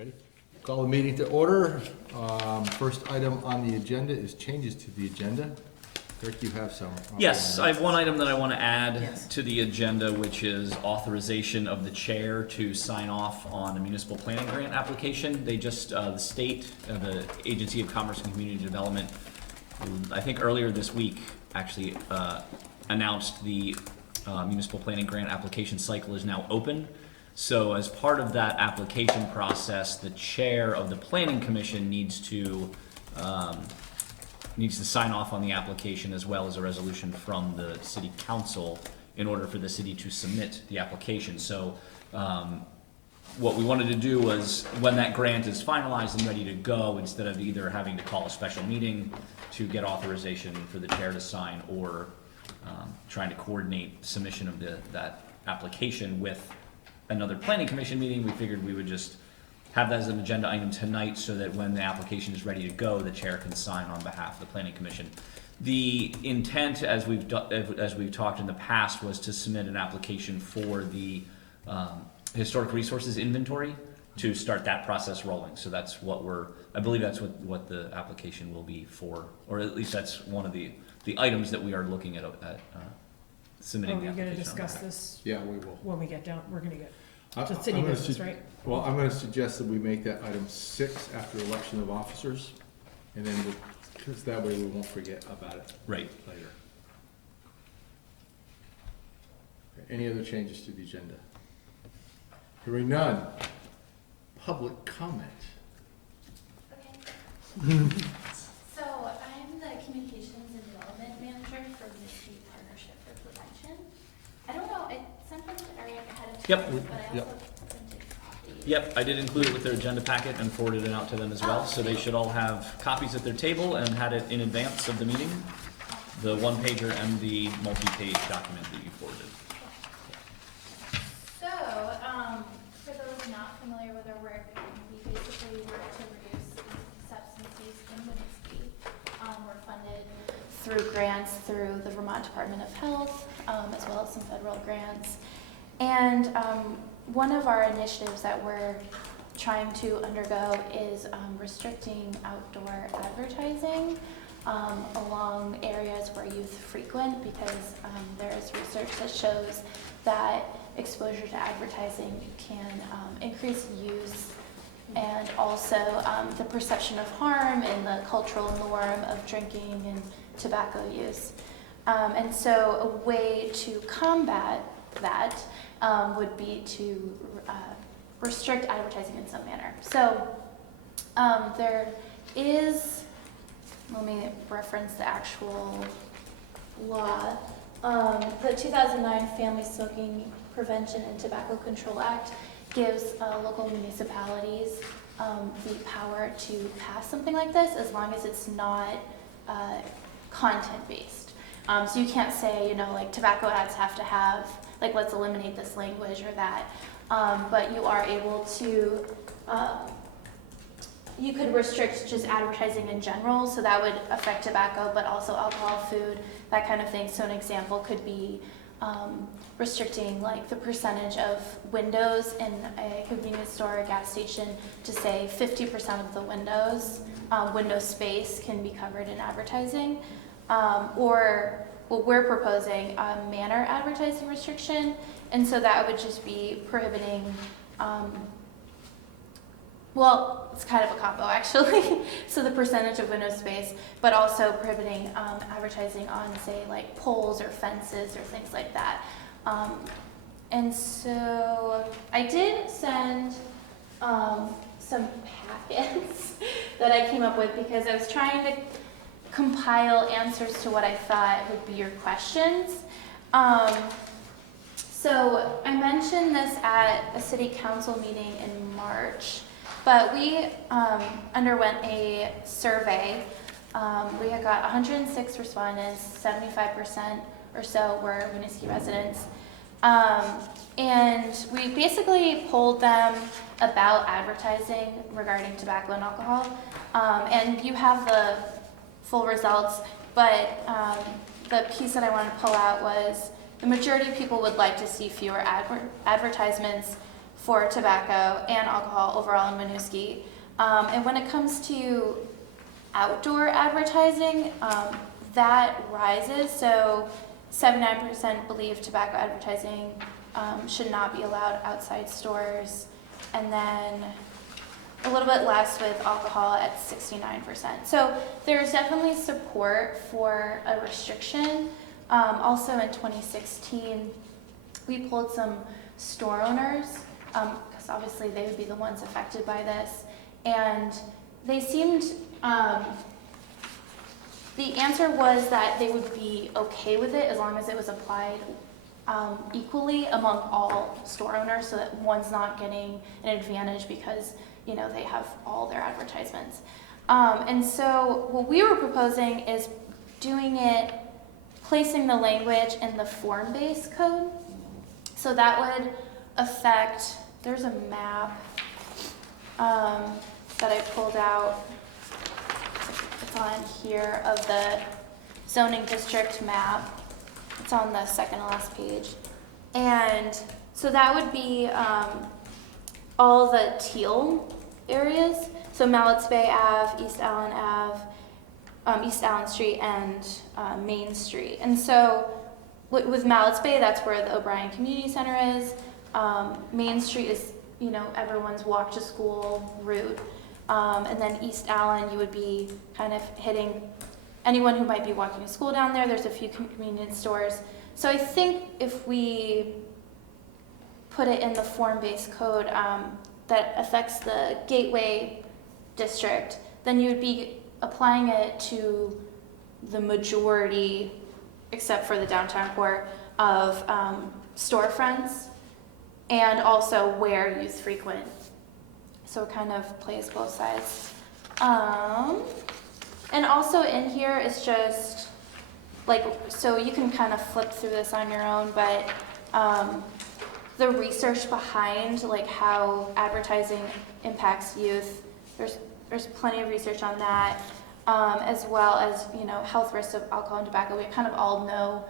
Ready? Call the meeting to order. First item on the agenda is changes to the agenda. Kirk, you have some. Yes, I have one item that I want to add Yes. to the agenda, which is authorization of the chair to sign off on a municipal planning grant application. They just, the state, the Agency of Commerce and Community Development, I think earlier this week, actually announced the municipal planning grant application cycle is now open. So as part of that application process, the chair of the planning commission needs to sign off on the application as well as a resolution from the city council in order for the city to submit the application. So what we wanted to do was, when that grant is finalized and ready to go, instead of either having to call a special meeting to get authorization for the chair to sign, or trying to coordinate submission of that application with another planning commission meeting, we figured we would just have that as an agenda item tonight so that when the application is ready to go, the chair can sign on behalf of the planning commission. The intent, as we've talked in the past, was to submit an application for the historic resources inventory to start that process rolling. So that's what I believe that's what the application will be for, or at least that's one of the items that we are looking at submitting Are the we application. gonna discuss on. this Yeah, we will. when we get down, we're gonna get I- to I'm city gonna business, su- right? Well, I'm gonna suggest that we make that item 6 after election of officers, and then because that way we won't forget about it Right. later. Okay, any other changes to the agenda? Hearing none. Public comment. Okay. So I'm the Communications and Development Manager for Winooski Partnership for Prevention. I don't know, I sent them to Eric ahead of time, Yep. but I Yep. also printed copies. Yep, I did include it with their agenda packet and forwarded it out to them as well, so they should all have copies at their table and had it in advance of the meeting, the one pager and the multi-page document that you forwarded. So, for those not familiar with our work, we basically work to reduce substance use in Winooski. We're funded through grants through the Vermont Department of Health, as well as some federal grants. And one of our initiatives that we're trying to undergo is restricting outdoor advertising along areas where youth frequent, because there is research that shows that exposure to advertising can increase use, and also the perception of harm and the cultural norm of drinking and tobacco use. And so a way to combat that would be to restrict advertising in some manner. So there is, let me reference the actual law. The 2009 Family Smoking Prevention and Tobacco Control Act gives local municipalities the power to pass something like this, as long as it's not content-based. So you can't say, like tobacco ads have to have, like, let's eliminate this language or that. But you are able to, you could restrict just advertising in general, so that would affect tobacco, but also alcohol, food, that kind of thing. So an example could be restricting like the percentage of windows in a convenience store or gas station to say 50% of the window space can be covered in advertising. Or what we're proposing, manner advertising restriction, and so that would just be prohibiting, well, it's kind of a combo actually, so the percentage of window space, but also prohibiting advertising on, say, like poles or fences or things like that. And so I did send some packets that I came up with, because I was trying to compile answers to what I thought would be your questions. So I mentioned this at a city council meeting in March, but we underwent a survey. We had got 106 respondents, 75% or so were Winooski residents. And we basically polled them about advertising regarding tobacco and alcohol. And you have the full results, but the piece that I wanted to pull out was the majority of people would like to see fewer advertisements for tobacco and alcohol overall in Winooski. And when it comes to outdoor advertising, that rises. So 79% believe tobacco advertising should not be allowed outside stores, and then a little bit less with alcohol at 69%. So there's definitely support for a restriction. Also in 2016, we pulled some store owners, because obviously they would be the ones affected by this, and they seemed, the answer was that they would be okay with it as long as it was applied equally among all store owners, so that one's not getting an advantage because they have all their advertisements. And so what we were proposing is placing the language in the form-based code. So that would affect, there's a map that I pulled out. It's on here of the zoning district map. It's on the second to last page. And so that would be all the teal areas. So Mallett's Bay Ave, East Allen Ave, East Allen Street, and Main Street. And so with Mallett's Bay, that's where the O'Brien Community Center is. Main Street is, everyone's walk to school route. And then East Allen, you would be kind of hitting anyone who might be walking to school down there. There's a few convenience stores. So I think if we put it in the form-based code that affects the Gateway District, then you would be applying it to the majority, except for the downtown core, of storefronts, and also where youth frequent. So it kind of plays both sides. And also in here is just so you can kind of flip through this on your own, but the research behind how advertising impacts youth, there's plenty of research on that, as well as health risks of alcohol and tobacco. We kind of all know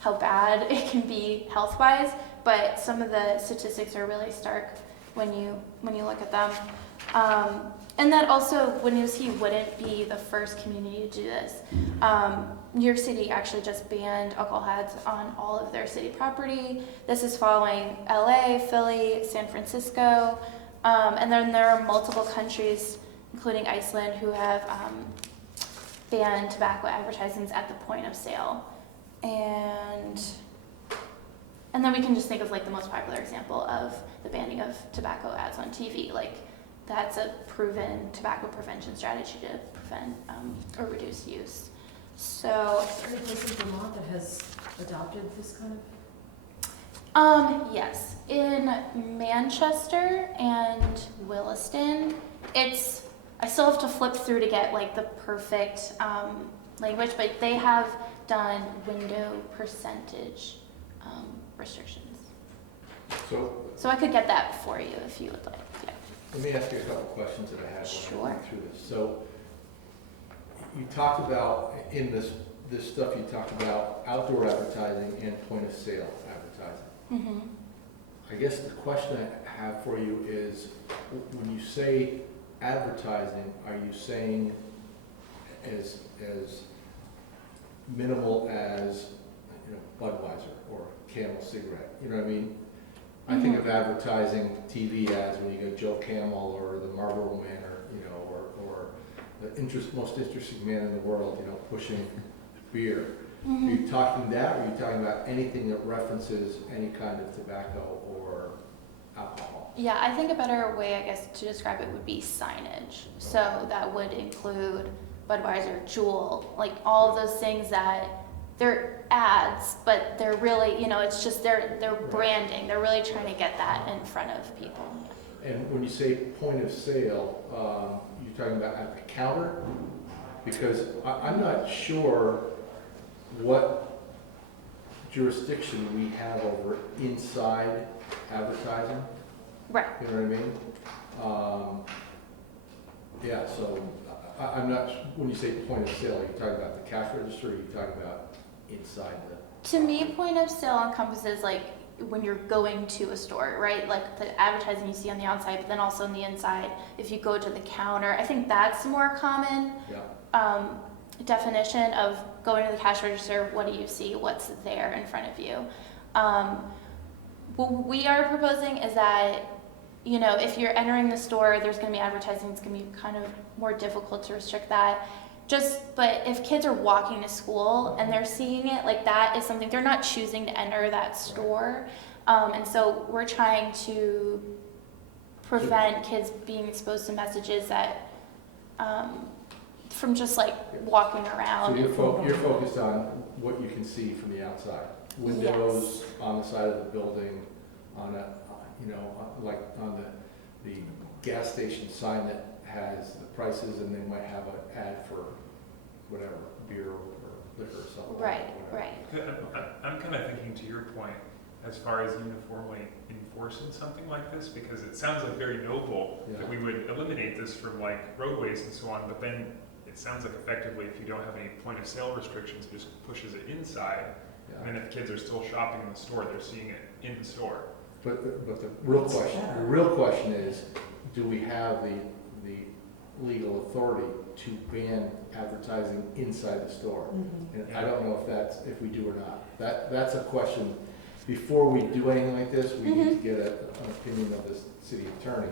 how bad it can be health-wise, but some of the statistics are really stark when you look at them. And that also, Winooski wouldn't be the first community to do this. New York City actually just banned alcohol ads on all of their city property. This is following LA, Philly, San Francisco, and then there are multiple countries, including Iceland, who have banned tobacco advertisements at the point of sale. And then we can just think of the most popular example of the banning of tobacco ads on TV. That's a proven tobacco prevention strategy to prevent or reduce use. So, Is there any place in Vermont that has adopted this kind of? Yes, in Manchester and Williston, I still have to flip through to get the perfect language, but they have done window percentage restrictions. So I could get that for you if you would like. Yeah. Let me ask you a couple questions that I had when I went through this. So you talked about, in this stuff, you talked about outdoor advertising and point of sale advertising. Mm-hmm. I guess the question I have for you is, when you say advertising, are you saying as minimal as Budweiser or Camel cigarette? You know what I mean? I think of advertising TV ads when you go Joe Camel or the Marlboro Man, or the most interesting man in the world, pushing beer. Mm-hmm. Are you talking that, or are you talking about anything that references any kind of tobacco or alcohol? Yeah, I think a better way, I guess, to describe it would be signage. So that would include Budweiser, Juul, all of those things that they're ads, but they're really, it's just they're branding. They're really trying to get that in front of people. And when you say point of sale, you're talking about at the counter? Because I'm not sure what jurisdiction we have over inside advertising. Right. You know what I mean? Yeah, so I'm not, when you say point of sale, are you talking about the cash register, or are you talking about inside the? To me, point of sale encompasses when you're going to a store, right? Like the advertising you see on the outside, but then also on the inside, if you go to the counter, I think that's more common Yeah. definition of going to the cash register. What do you see? What's there in front of you? What we are proposing is that, you know, if you're entering the store, there's going to be advertising. It's going to be kind of more difficult to restrict that. But if kids are walking to school and they're seeing it, like that is something they're not choosing to enter that store. And so we're trying to prevent kids being exposed to messages that, from just like walking So around. you're focused on what you can see from the outside? Windows on the side of the building, on a, you know, like on the gas station sign that has the prices, and they might have an ad for whatever, beer or liquor or something. Right, whatever. right. I'm kind of thinking to your point, as far as uniformly enforcing something like this, because it sounds like very noble Yeah. that we would eliminate this from like roadways and so on, but then it sounds like effectively if you don't have any point of sale restrictions, it just pushes it inside. Yeah. And then if kids are still shopping in the store, they're seeing it in the store. But the real question is, do we have the legal authority to ban advertising inside the store? And I don't know if we do or not. That's a question. Before we do anything like this, we need to get an opinion of the city attorney.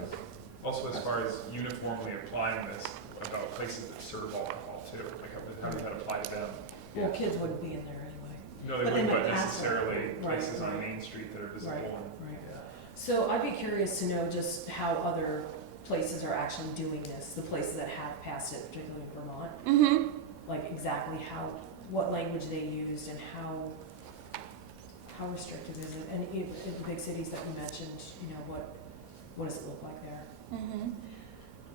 Also, as far as uniformly applying this about places that serve alcohol too, like how does that apply to them? Well, kids wouldn't be in there anyway. No, they But wouldn't, in the but past, necessarily right, places on right. Main Street that are visible. Right. And Right. So I'd be curious to know just how other places are actually doing this, the places that have passed it, particularly in Vermont, Mm-hmm. like exactly what language they used and how restrictive is it? And in the big cities that we mentioned, you know, what does it look like there? Mm-hmm.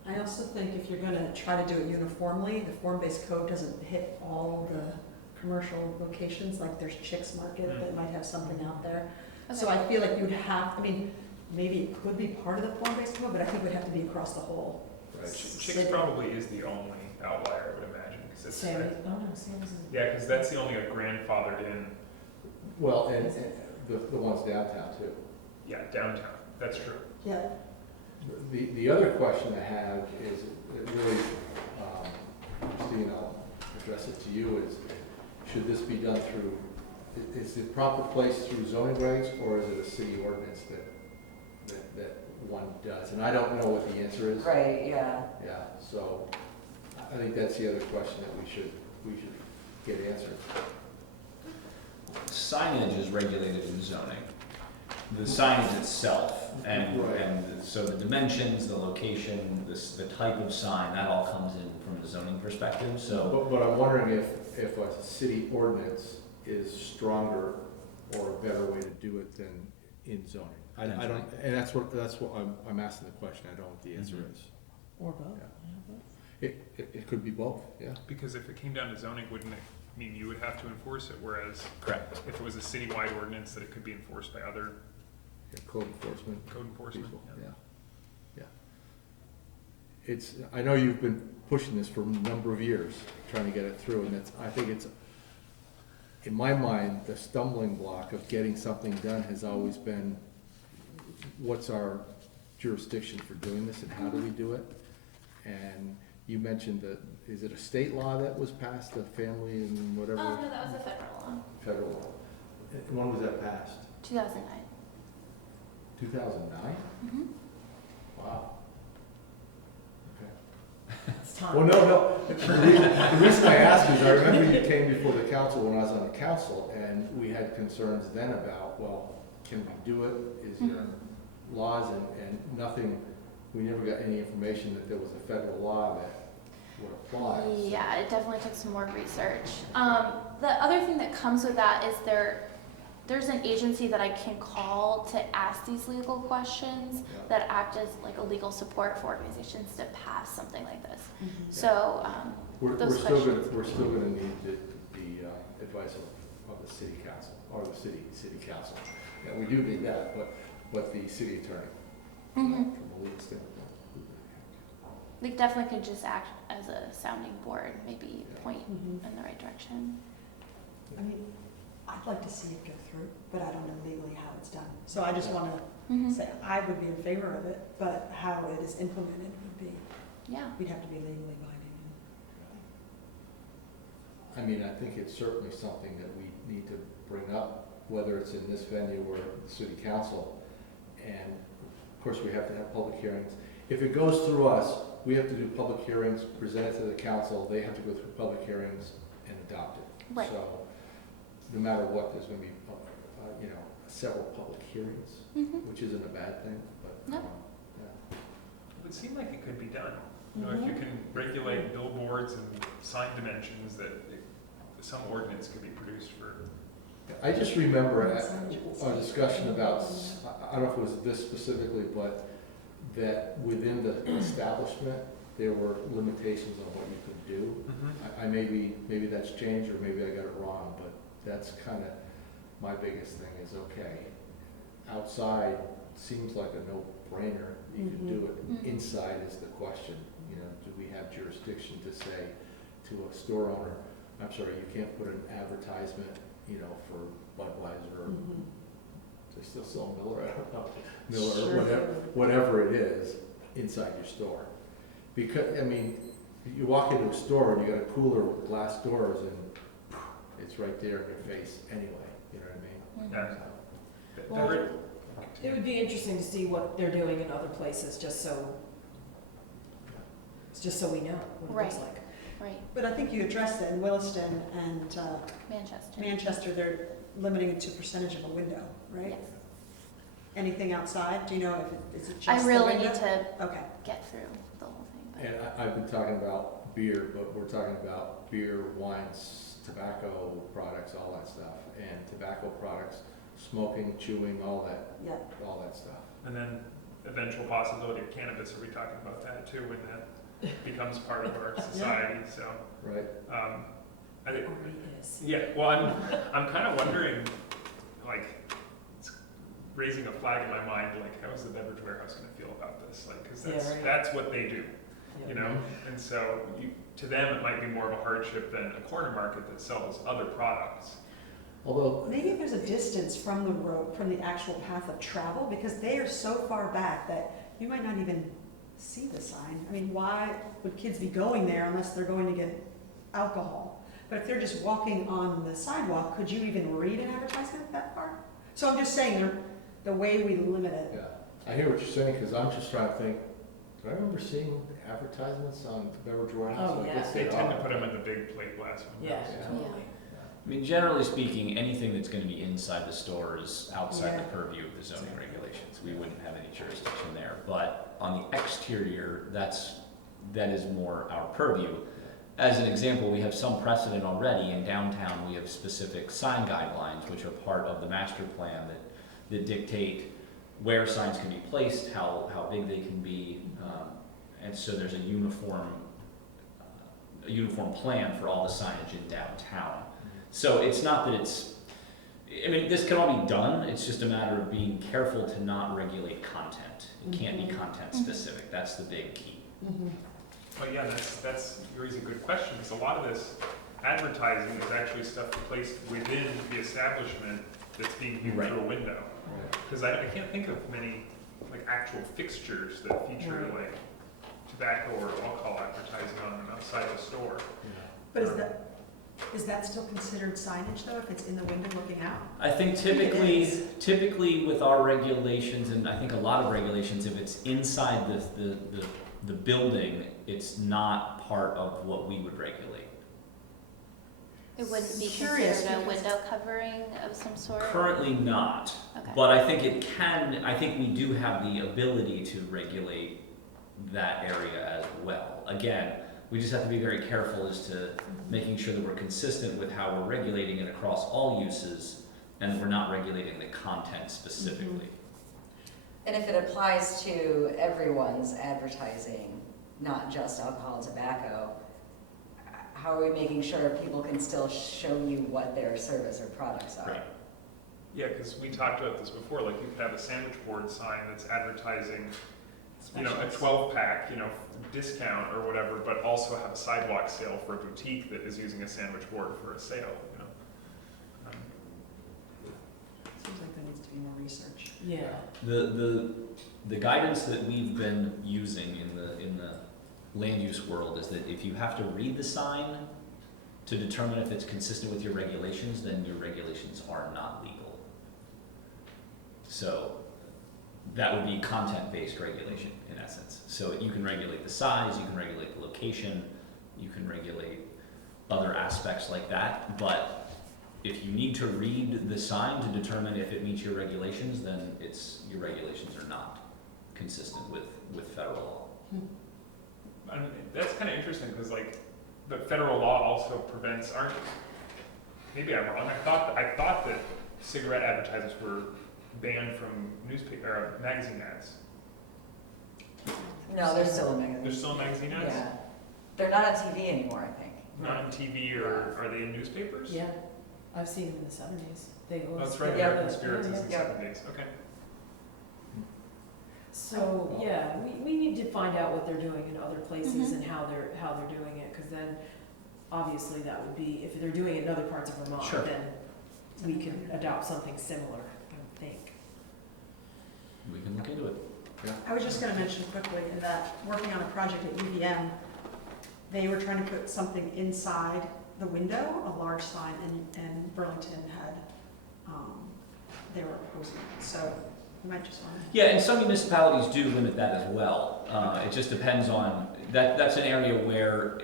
I also think if you're gonna try to do it uniformly, the form-based code doesn't hit all the commercial locations, like there's Chicks Market that might have something out there. So I feel like you'd have, I mean, maybe it could be part of the form-based code, but I think it would have to be across the whole. Right. Chicks probably is the only outlier, I would imagine, because it's, Sammy, oh no, Sammy's is. yeah, because that's the only like grandfathered in, Well, and the ones downtown too. yeah, downtown, that's true. Yeah, The other question I have is, it really, Christine, I'll address it to you, is should this be done through, is the proper place through zoning regs, or is it a city ordinance that one does? And I don't know what the answer is. Right, yeah. Yeah, so I think that's the other question that we should get answered. Signage is regulated in zoning. The signage itself, and so the dimensions, the location, the type of sign, that all comes in from the zoning perspective, so. But I'm wondering if a city ordinance is stronger or a better way to do it than in zoning. I don't, and that's what I'm asking the question, I don't know what the answer is. Or both. Yeah. It could be both, yeah. Because if it came down to zoning, wouldn't it mean you would have to enforce it, whereas Correct. if it was a citywide ordinance, that it could be enforced by other Yeah, code enforcement code enforcement? people, yeah. It's, I know you've been pushing this for a number of years, trying to get it through, and I think it's, in my mind, the stumbling block of getting something done has always been, what's our jurisdiction for doing this and how do we do it? And you mentioned that, is it a state law that was passed, the family and whatever? No, that was a federal law, Federal law. And when was that passed? 2009. 2009? Mm-hmm. Wow. Okay. It's time. Well, no. The reason I ask is I remember you came before the council when I was on the council, and we had concerns then about, well, can we do it? Is there laws and nothing, we never got any information that there was a federal law that would apply. Yeah, it definitely took some more research. The other thing that comes with that is there's an agency that I can call to ask these legal questions Yeah. that act as like a legal support for organizations to pass something like this. Mhm. So We're those still questions. gonna need the advice of the city council, or the city council. Yeah, we do need that, but the city attorney, Mhm. from a legal standpoint. They definitely could just act as a sounding board, maybe Yeah. point Mhm. in the right direction. I mean, I'd like to see it go through, but I don't know legally how it's done. So I just want to Mhm. say, I would be in favor of it, but how it is implemented would be, Yeah. we'd have to be legally binding. I mean, I think it's certainly something that we need to bring up, whether it's in this venue or the city council. And of course, we have to have public hearings. If it goes through us, we have to do public hearings, present it to the council, they have to go through public hearings and adopt it. Right. So, no matter what, there's gonna be, several public hearings, Mhm. which isn't a bad thing, but, No. yeah. It would seem like it could be done. You know, if you can regulate billboards and sign dimensions, some ordinance could be produced for. I just remember a discussion about, I don't know if it was this specifically, but that within the establishment, there were limitations on what you could do. I maybe that's changed, or maybe I got it wrong, but that's kind of my biggest thing is, okay, outside seems like a no-brainer, you can do it. Mhm. Inside is the question, do we have jurisdiction to say to a store owner, I'm sorry, you can't put an advertisement, for Budweiser, or they still sell Miller, I don't know, Miller, or whatever it is, inside your store. Because, you walk into a store and you got a cooler with glass doors and it's right there in your face anyway, you know what I mean? Yeah. Well, it would be interesting to see what they're doing in other places, just so we know what it looks Right. like. Right. But I think you addressed it in Williston and Manchester. Manchester, they're limiting it to percentage of a window, right? Yes. Anything outside, do you know if is it just I the really window? need to Okay. get through the whole thing. But And I've been talking about beer, but we're talking about beer, wines, tobacco products, all that stuff. And tobacco products, smoking, chewing, all Yeah. that stuff. And then eventual possibility of cannabis, are we talking about that too, when that becomes part of our society, so. Right? I think, Already is. yeah, well, I'm kind of wondering, like, it's raising a flag in my mind, like, how is the beverage warehouse gonna feel about this? Like, cause Yeah, right. that's what they do, Yeah. you know? And so, to them, it might be more of a hardship than a corner market that sells other products. Although, Maybe there's a distance from the road, from the actual path of travel, because they are so far back that you might not even see the sign. I mean, why would kids be going there unless they're going to get alcohol? But if they're just walking on the sidewalk, could you even read an advertisement that far? So I'm just saying, the way we limit it. yeah, I hear what you're saying, because I'm just trying to think, do I remember seeing advertisements on the beverage warehouse? Oh, I yeah. guess They tend to are. put them in the big plate glass windows. Yeah, Yeah. totally. I mean, generally speaking, anything that's gonna be inside the store is outside Yeah. the purview of the zoning regulations. We wouldn't have any jurisdiction there. But on the exterior, that is more our purview. As an example, we have some precedent already. In downtown, we have specific sign guidelines, which are part of the master plan that dictate where signs can be placed, how big they can be. And so there's a uniform plan for all the signage in downtown. So it's not that this can all be done, it's just a matter of being careful to not regulate content. It can't be content specific, that's the big key. But yeah, you raise a good question, because a lot of this advertising is actually stuff placed within the establishment that's being viewed Right. through a window. Right. Because I can't think of many, like, actual fixtures that feature, Right. like, tobacco or alcohol advertising on them outside the store. But is that still considered signage though, if it's in the window looking out? I think think it is. typically with our regulations, and I think a lot of regulations, if it's inside the building, it's not part of what we would regulate. it wouldn't be Curious, considered a because- window covering of some sort? Currently not, Okay. but I think I think we do have the ability to regulate that area as well. Again, we just have to be very careful as to making sure that we're consistent with how we're regulating it across all uses, and that we're not regulating the content specifically. And if it applies to everyone's advertising, not just alcohol and tobacco, how are we making sure people can still show you what their service or products are? Right. Yeah, because we talked about this before, like, you could have a sandwich board sign that's advertising, a Specials. 12-pack, discount or whatever, but also have a sidewalk sale for a boutique that is using a sandwich board for a sale, Seems like there needs to be more research. Yeah. The guidance that we've been using in the land use world is that if you have to read the sign to determine if it's consistent with your regulations, then your regulations are not legal. So that would be content-based regulation in essence. So you can regulate the size, you can regulate the location, you can regulate other aspects like that, but if you need to read the sign to determine if it meets your regulations, then your regulations are not consistent with federal law. I mean, that's kind of interesting, because like, the federal law also prevents, maybe I'm wrong, I thought that cigarette advertisements were banned from newspaper, or magazine ads. No, they're still in magazines. They're still in magazine ads? Yeah. They're not on TV anymore, I think. Not on TV, or are they in newspapers? Yeah, I've seen them in the 70s. They Oh, always. that's right, Yeah. American Spirits is in Yeah. 7 days, okay. So, yeah, we need to find out what they're doing in other places Mhm. and how they're doing it, because then obviously that would be, if they're doing it in other parts of Vermont, Sure. then we can adopt something similar, I would think. We can look into it. I was just gonna mention quickly in that, working on a project at UVM, they were trying to put something inside the window, a large sign, and Burlington had, they were opposing it, so you might just wanna. Yeah, and some municipalities do limit that as well. It just depends on, that's an area where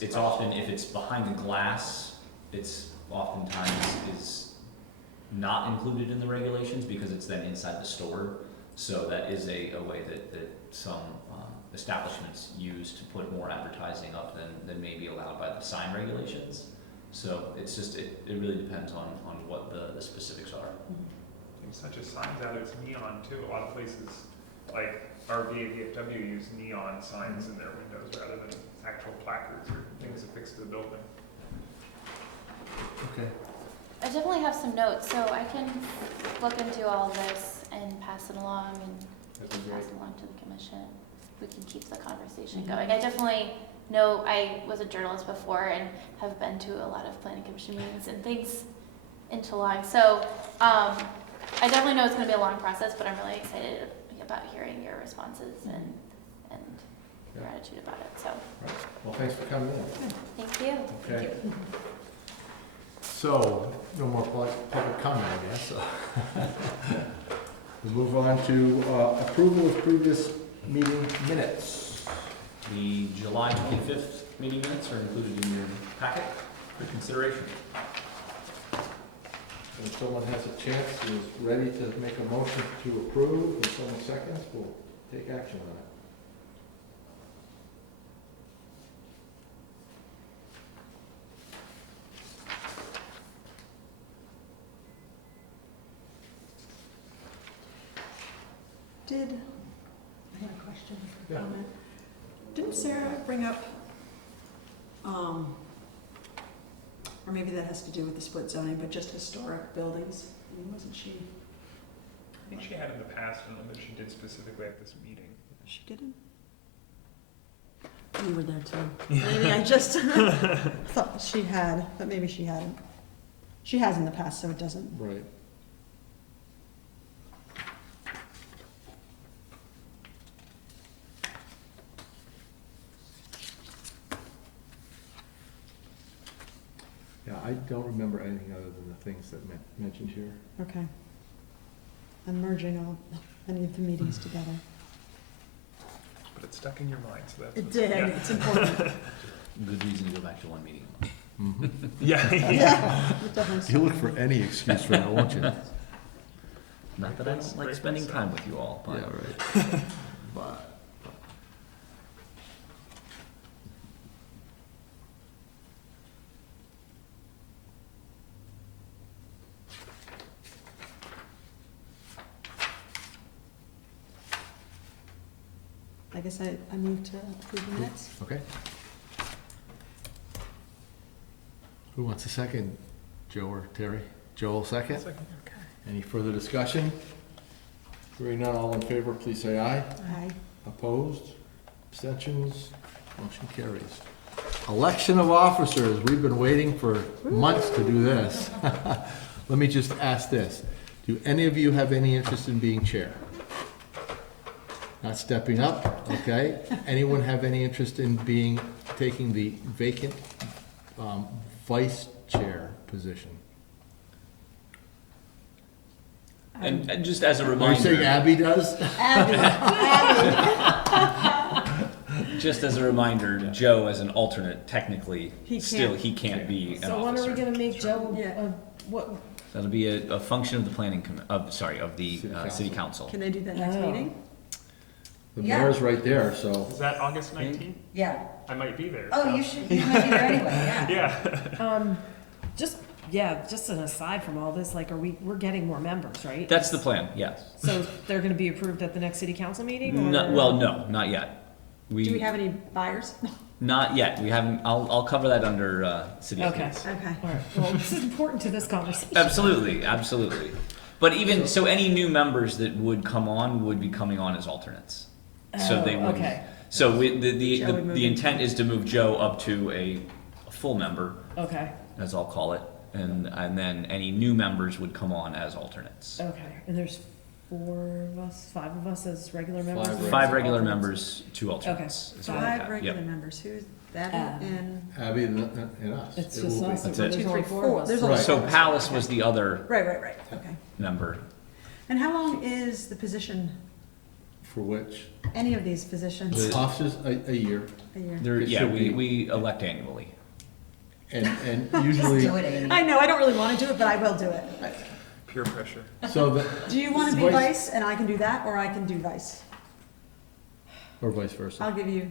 it's often, if it's behind the glass, it's oftentimes is not included in the regulations because it's then inside the store. So that is a way that some establishments use to put more advertising up than may be allowed by the sign regulations. So it's just, it really depends on what the specifics are. It's not just signs out, it's neon too. A lot of places, like RV and VFW, use neon signs in their windows rather than actual placards or things affixed to the building. Okay. I definitely have some notes, so I can look into all this and pass it along and That'd be great. pass it along to the commission. We can keep the conversation going. I definitely know, I was a journalist before and have been to a lot of planning commission meetings and things in July. So I definitely know it's going to be a long process, but I'm really excited about hearing your responses and your attitude about it. So Right. Well, thanks for coming in. thank you. Okay. So, no more public comment, I guess. We move on to approval of previous meeting minutes. The July 25th meeting minutes are included in your packet for consideration. If someone has a chance, is ready to make a motion to approve, in 20 seconds, we'll take action on it. I had a question, Yeah. comment. Didn't Sarah bring up, or maybe that has to do with the split zoning, but just historic buildings? I mean, wasn't she, I think she had in the past, I don't know that she did specifically at this meeting. she didn't? You were there too. Maybe I just thought she had, but maybe she hadn't. She has in the past, so it doesn't. Right. Yeah, I don't remember anything other than the things that mentioned here. Okay. I'm merging all, any of the meetings together. But it stuck in your mind, so that's. It what's- did, yeah. it's important. Good reason to go back to one meeting. Yeah. Yeah, it definitely. You look for any excuse for that, won't you? Not that I don't like Great spending place. time with you all, but right. But, I guess I moved to approve the minutes. okay. Who wants a second? Joe or Terry? Joel, second? Any further discussion? Hearing none, all in favor, please say aye. Aye. Opposed? Abstentions? Motion carries. Election of officers, we've been waiting for months to do this. Let me just ask this. Do any of you have any interest in being chair? Not stepping up, okay? Anyone have any interest in taking the vacant vice chair position? And just as a Are you saying reminder, Abby does? just as a reminder, Joe as an alternate, technically, He still, can't. he can't be an So when are we officer. gonna make Joe, Yeah. what, That'll be a function of the planning of the City city council. council. Can they do that next Oh. meeting? The Yeah. mayor's right there, so. Is that August 19th? Yeah. I might be there. Oh, so- you should, you might be there anyway, yeah. Yeah. just an aside from all this, like, we're getting more members, right? That's the plan, yes. So they're gonna be approved at the next city council meeting, or? No, not yet. Do we have any buyers? Not yet, we haven't, I'll cover that under, city Okay. affairs. Okay. All right, well, this is important to this conversation. Absolutely. But even, so any new members that would come on would be coming on as alternates. So they Oh, would, okay, so Joe would move the into- intent is to move Joe up to a full member, okay, as I'll call it, and then any new members would come on as alternates. okay, and there's 5 of us as regular members? Five and Five there's regular alternates? members, 2 alternates. is what we 5 have, regular yep. members, who's that Um, and? Abby and us. It's It just will be. us, That's there's it. only 2, 3, 4 4. of us. There's Right. only So 4. Palace was the other Right, okay. member. And how long is the position, For which? any of these positions? The- Officers, a year. A year? There, It yeah, should we, be. we elect annually. And Just usually, do it, Amy. I know, I don't really wanna do it, but I will do it. Peer pressure. so the, Do you wanna be Vice- vice and I can do that, or I can do vice? or vice versa. I'll give you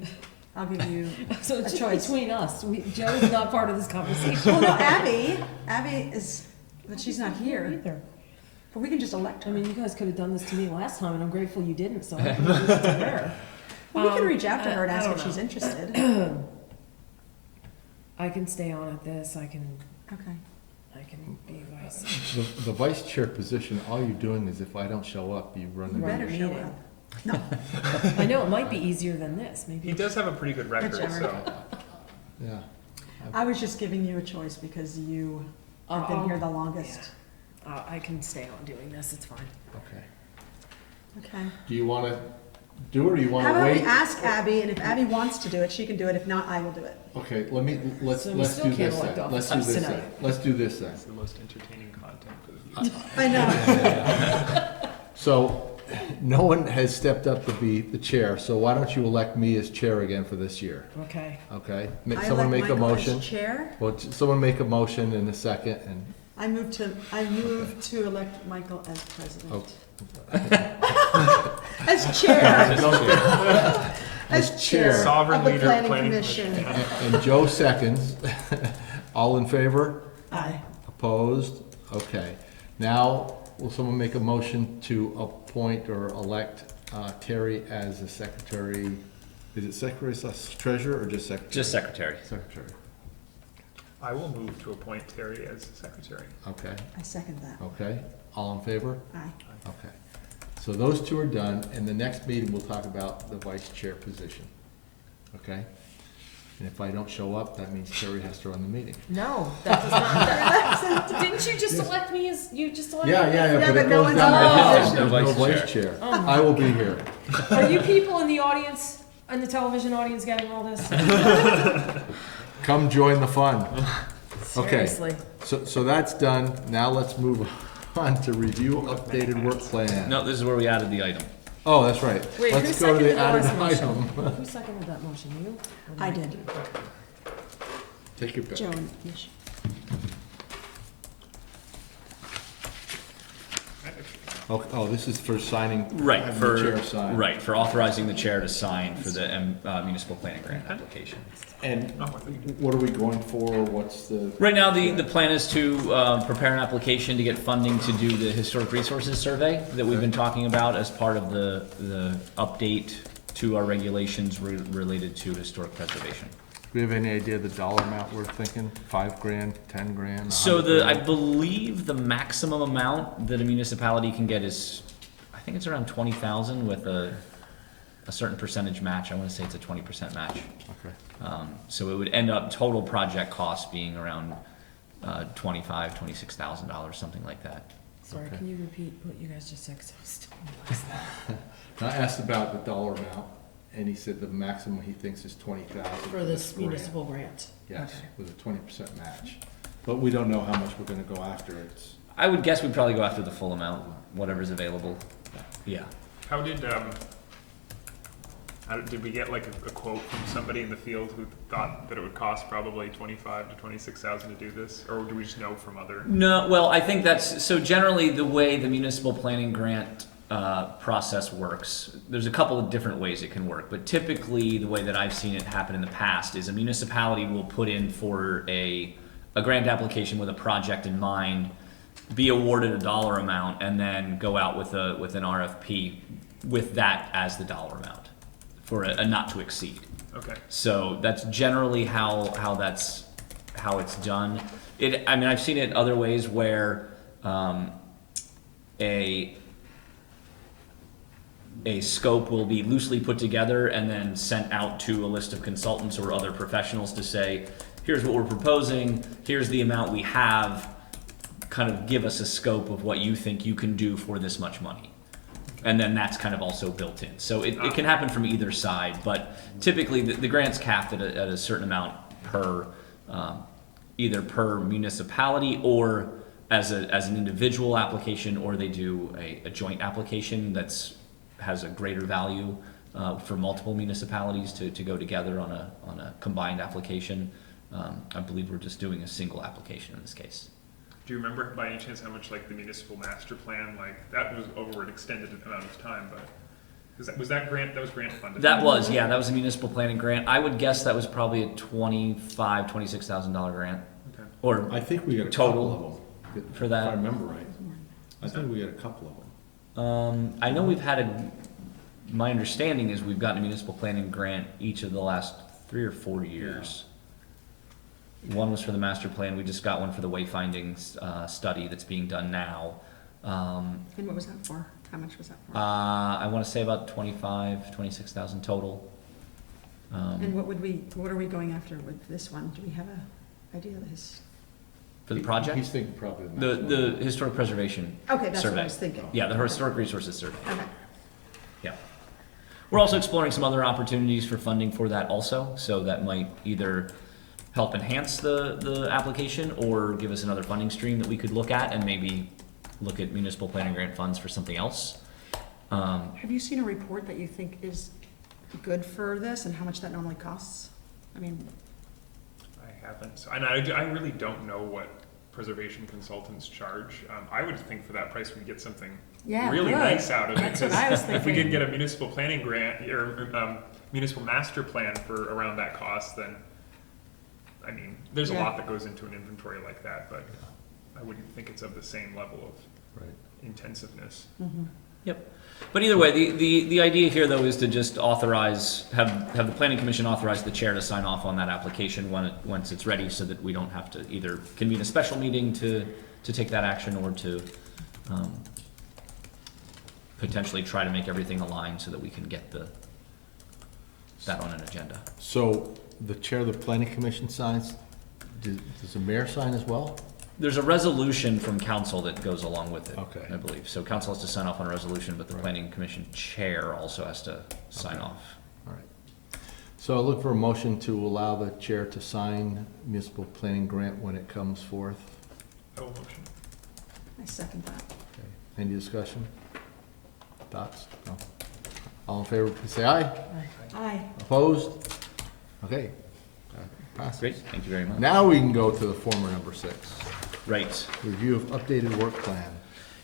So a it's just choice. between us, Joe's not part of this conversation. Well, no, Abby is, but she's not here, Either. but we can just elect I her. mean, you guys could have done this to me last time, and I'm grateful you didn't, so I can do it to her. Well, we can reach out to her and I ask don't if she's know. interested. I can stay on at this, I can Okay. be vice. The vice chair position, all you're doing is if I don't show up, you run the You Right. better meeting. show meeting. up. No, I know, it might be easier than this, maybe. He does have a pretty good record, Whichever. so. Yeah. I was just giving you a choice because you have been here the longest. I can stay on doing this, it's fine. Okay. Okay. Do you wanna do it or you How wanna about we wait? ask Abby, and if Abby wants to do it, she can do it. If not, I will do it. Okay, let's So we let's still do can't this elect then. Let's do officers this then. tonight. Let's do this then. That's the most entertaining content for the future. I know. So, no one has stepped up to be the chair, so why don't you elect me as chair again for this year, Okay. okay? I Someone elect make a Michael as motion. chair. Well, someone make a motion in a second and, I move to elect Michael as president. Oh. As chair, as chair of Sovereign the leader, planning planning commission. and Joe seconds. All in favor? Aye. Opposed? Okay. Now, will someone make a motion to appoint or elect Terry as the secretary? Is it secretary slash treasurer or just secretary? Just secretary. Secretary. I will move to appoint Terry as secretary. Okay, I second that. okay. All in favor? Aye. Okay. So those two are done, and the next meeting, we'll talk about the vice chair position. Okay? And if I don't show up, that means Terry has to run the meeting. No, that does not, didn't you just elect me as, you just elected? Yeah, me? yeah, Yeah, but but it no goes one's down on to the him. position. There's no No vice vice chair. Oh. I will be here. Are you people in the audience, in the television audience getting all this? Come join the fun. Okay. Seriously. So that's done. Now let's move on to review updated work plan. No, this is where we added the item. Oh, that's right. Wait, Let's who go to the seconded the added last item. Who seconded that motion, you? Or I Mike? did. Take your pick. Joe and Mish. Oh, this is for signing. Right, having for, the chair sign. right, for authorizing the chair to sign for the municipal planning grant application. And Oh, I think what are we going for? What's the? Right now, the plan is to prepare an application to get funding to do the historic resources survey that we've been talking about as part of the update to our regulations related to historic preservation. Do we have any idea the dollar amount we're thinking? $5,000, $10,000? So I $100,000? believe the maximum amount that a municipality can get is, I think it's around 20,000 with a certain percentage match. I want to say it's a 20% match. Okay. So it would end up total project cost being around $26,000, something like that. Sorry, Okay. can you repeat what you guys just said, 'cause I was still on the last And I asked about the dollar amount, and he said the maximum he thinks is 20,000 for this grant. municipal grant. Yes, Okay. with a 20% match. But we don't know how much we're gonna go after. It's, I would guess we'd probably go after the full amount, whatever's available. Yeah. How did we get like a quote from somebody in the field who thought that it would cost probably 25 to 26,000 to do this, or do we just know from other? No, well, I think that's, so generally the way the municipal planning grant process works, there's a couple of different ways it can work, but typically the way that I've seen it happen in the past is a municipality will put in for a grant application with a project in mind, be awarded a dollar amount, and then go out with an RFP with that as the dollar amount for a not to exceed. Okay. So that's generally how it's done. I mean, I've seen it other ways where a scope will be loosely put together and then sent out to a list of consultants or other professionals to say, here's what we're proposing, here's the amount we have, kind of give us a scope of what you think you can do for this much money. And then that's kind of also built in. So it can happen from either side, but typically the grant's capped at a certain amount per, either per municipality or as an individual application, or they do a joint application has a greater value for multiple municipalities to go together on a combined application. I believe we're just doing a single application in this case. Do you remember by any chance how much like the municipal master plan, like that was over an extended amount of time, but was that grant funded? That was a municipal planning grant. I would guess that was probably a $26,000 grant. Okay. Or I think we got a Total couple of them. for that. If I remember right. I think we got a couple of them. I know we've had my understanding is we've gotten a municipal planning grant each of the last 3 or 4 years. One was for the master plan. We just got one for the wayfinding study that's being done now. And what was that for? How much was that for? I want to say about 26,000 total. And what are we going after with this one? Do we have a idea of this? For the project? He's thinking probably The historic preservation. Okay, that's what Survey. I was thinking. Yeah, the historic resources survey. Okay. We're also exploring some other opportunities for funding for that also, so that might either help enhance the application or give us another funding stream that we could look at and maybe look at municipal planning grant funds for something else. Have you seen a report that you think is good for this and how much that normally costs? I mean, I haven't. So, and I really don't know what preservation consultants charge. I would think for that price we'd get something really nice out of it. That's what I was If we thinking. could get a municipal planning grant or municipal master plan for around that cost, then I mean, there's a Yeah. lot that goes into an inventory like that, but I wouldn't think it's of the same level of Right. intensiveness. Mhm. But either way, the idea here though is to just have the planning commission authorize the chair to sign off on that application once it's ready, so that we don't have to either convene a special meeting to take that action or to potentially try to make everything align so that we can get that on an agenda. So the chair of the planning commission signs, does the mayor sign as well? There's a resolution from council that goes along with it, Okay. I believe. So council has to sign off on a resolution, but the Right. planning commission chair also has to sign Okay. off. All right. So I look for a motion to allow the chair to sign municipal planning grant when it comes forth. I will motion. I second that. Okay. Any discussion? Thoughts? No? All in favor, please say aye. Aye. Opposed? Okay. Passes. Great, thank you very much. Now we can go to the former number 6. Right. Review of updated work plan.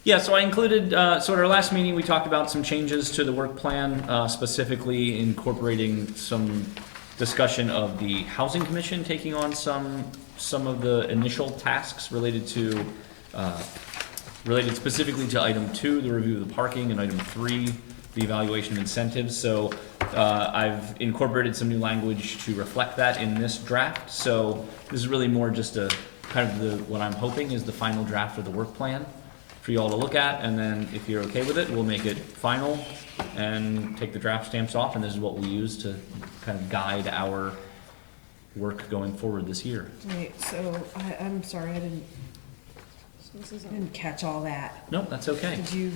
Yeah, so I included, so at our last meeting, we talked about some changes to the work plan, specifically incorporating some discussion of the Housing Commission taking on some of the initial tasks related specifically to item 2, the review of the parking, and item 3, the evaluation of incentives. So I've incorporated some new language to reflect that in this draft. So this is really more just a kind of what I'm hoping is the final draft of the work plan for you all to look at, and then if you're okay with it, we'll make it final and take the draft stamps off, and this is what we'll use to kind of guide our work going forward this year. Wait, so I'm sorry, I didn't, so I didn't catch all that. No, that's okay. Could you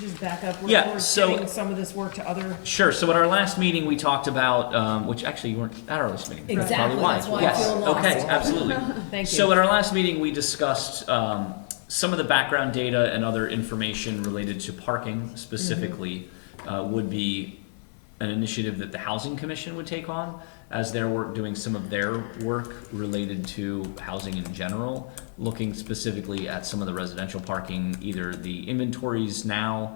just back up? Yeah, We're so- getting some of this work to other. Sure, so at our last meeting, we talked about, which actually you weren't at our last meeting. That's Exactly, probably that's why I Yes, feel lost. okay, absolutely. Thank you. So at our last meeting, we discussed some of the background data and other information related to parking specifically would be an initiative that the Housing Commission would take on as they're doing some of their work related to housing in general, looking specifically at some of the residential parking, either the inventories now,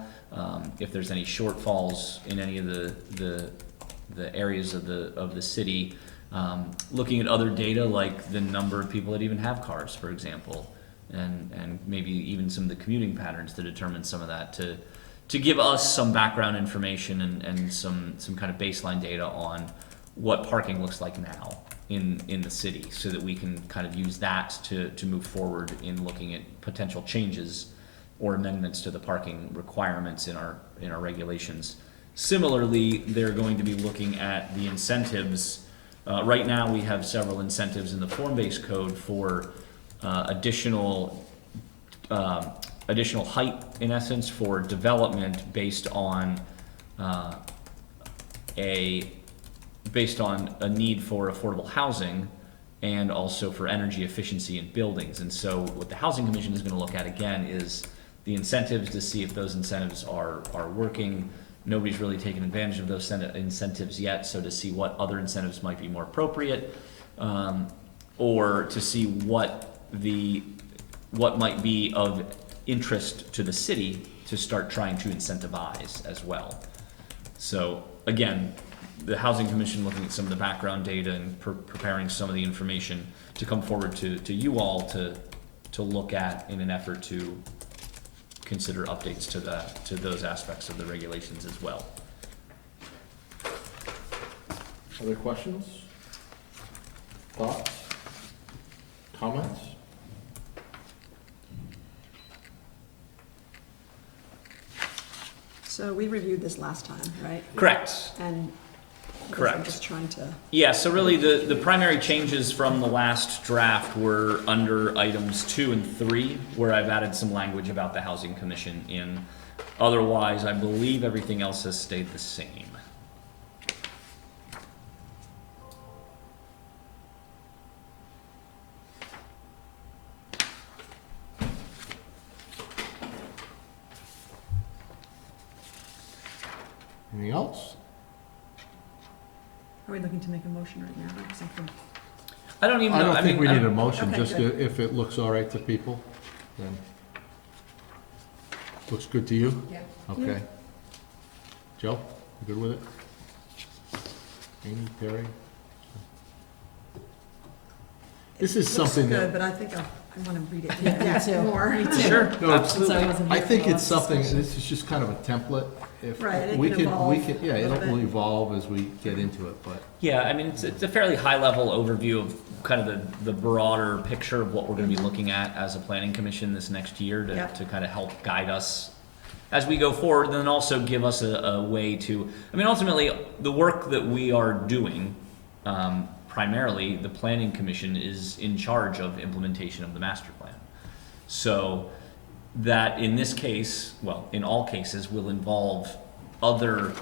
if there's any shortfalls in any of the areas of the city, looking at other data like the number of people that even have cars, for example, and maybe even some of the commuting patterns to determine some of that, to give us some background information and some kind of baseline data on what parking looks like now in the city, so that we can kind of use that to move forward in looking at potential changes or amendments to the parking requirements in our regulations. Similarly, they're going to be looking at the incentives. Right now, we have several incentives in the form-based code for additional height, in essence, for development based on a need for affordable housing and also for energy efficiency in buildings. And so what the Housing Commission is going to look at again is the incentives to see if those incentives are working. Nobody's really taken advantage of those incentives yet, so to see what other incentives might be more appropriate, or to see what might be of interest to the city to start trying to incentivize as well. So again, the Housing Commission looking at some of the background data and preparing some of the information to come forward to you all to look at in an effort to consider updates to those aspects of the regulations as well. Other questions? Thoughts? Comments? So we reviewed this last time, right? Correct. And I guess Correct. I'm just trying to, Yeah, so really the primary changes from the last draft were under items 2 and 3, where I've added some language about the Housing Commission in. Otherwise, I believe everything else has stayed the same. Anything else? are we looking to make a motion right now or something? I don't even I know. don't think we need a motion, Okay, just good. if it looks all right to people, then. Looks good to you? Yeah. Okay. Joe, you good with it? Amy, Terry? This is something Looks that. good, but I think I wanna read it Yeah, me too. more. Me too. Sure, No, absolutely. So I wasn't I here for think the it's last something, discussion. this is just kind of a template. If Right, it we can can, evolve yeah, a little it'll bit. evolve as we get into it, but. Yeah, I mean, it's a fairly high-level overview of kind of the broader picture of what we're gonna be looking at as a planning commission this next year Yep. to kind of help guide us as we go forward, and then also give us a way to, I mean, ultimately, the work that we are doing, primarily, the planning commission is in charge of implementation of the master plan. So that in this case, well, in all cases, will involve other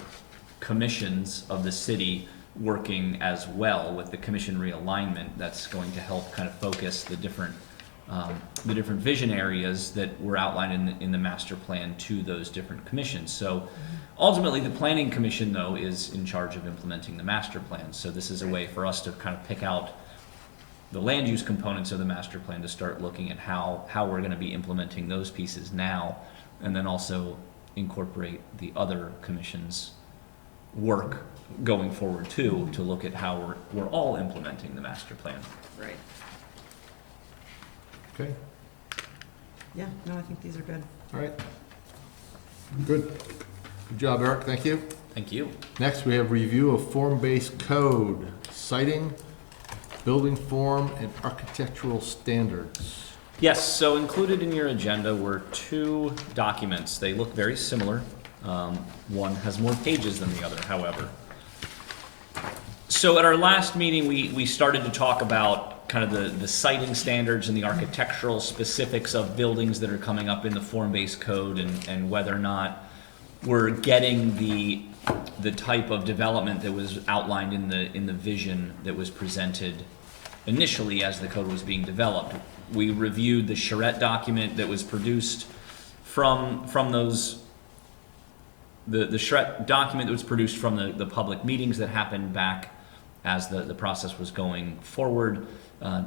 commissions of the city working as well with the commission realignment. That's going to help kind of focus the different vision areas that were outlined in the master plan to those different commissions. So ultimately, the planning commission, though, is in charge of implementing the master plan. So this is a way for us to kind of pick out the land use components of the master plan to start looking at how we're going to be implementing those pieces now, and then also incorporate the other commissions' work going forward too, to look at how we're all implementing the master plan. Right. Okay, Yeah, no, I think these are good. all right. Good. Good job, Eric, thank you. Thank you. Next, we have review of form-based code, citing, building form, and architectural standards. Yes, so included in your agenda were 2 documents. They look very similar. One has more pages than the other, however. So at our last meeting, we started to talk about kind of the siting standards and the architectural specifics of buildings that are coming up in the form-based code, and whether or not we're getting the type of development that was outlined in the vision that was presented initially as the code was being developed. We reviewed the charrette document that was produced from those, the charrette document that was produced from the public meetings that happened back as the process was going forward,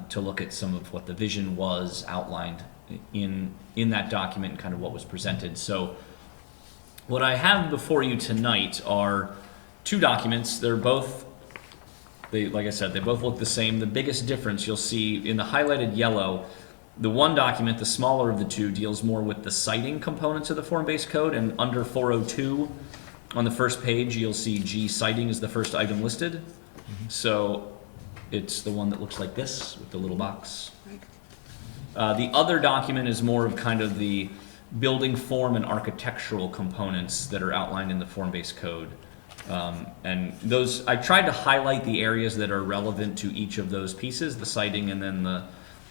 to look at some of what the vision was outlined in that document and kind of what was presented. So what I have before you tonight are two documents. They're both, like I said, they both look the same. The biggest difference you'll see in the highlighted yellow, the one document, the smaller of the two, deals more with the citing components of the form-based code, and under 402 on the first page, you'll see G citing is the first item listed. So it's the one that looks like this with the little box. The other document is more of kind of the building form and architectural components that are outlined in the form-based code. And those, I tried to highlight the areas that are relevant to each of those pieces, the citing and then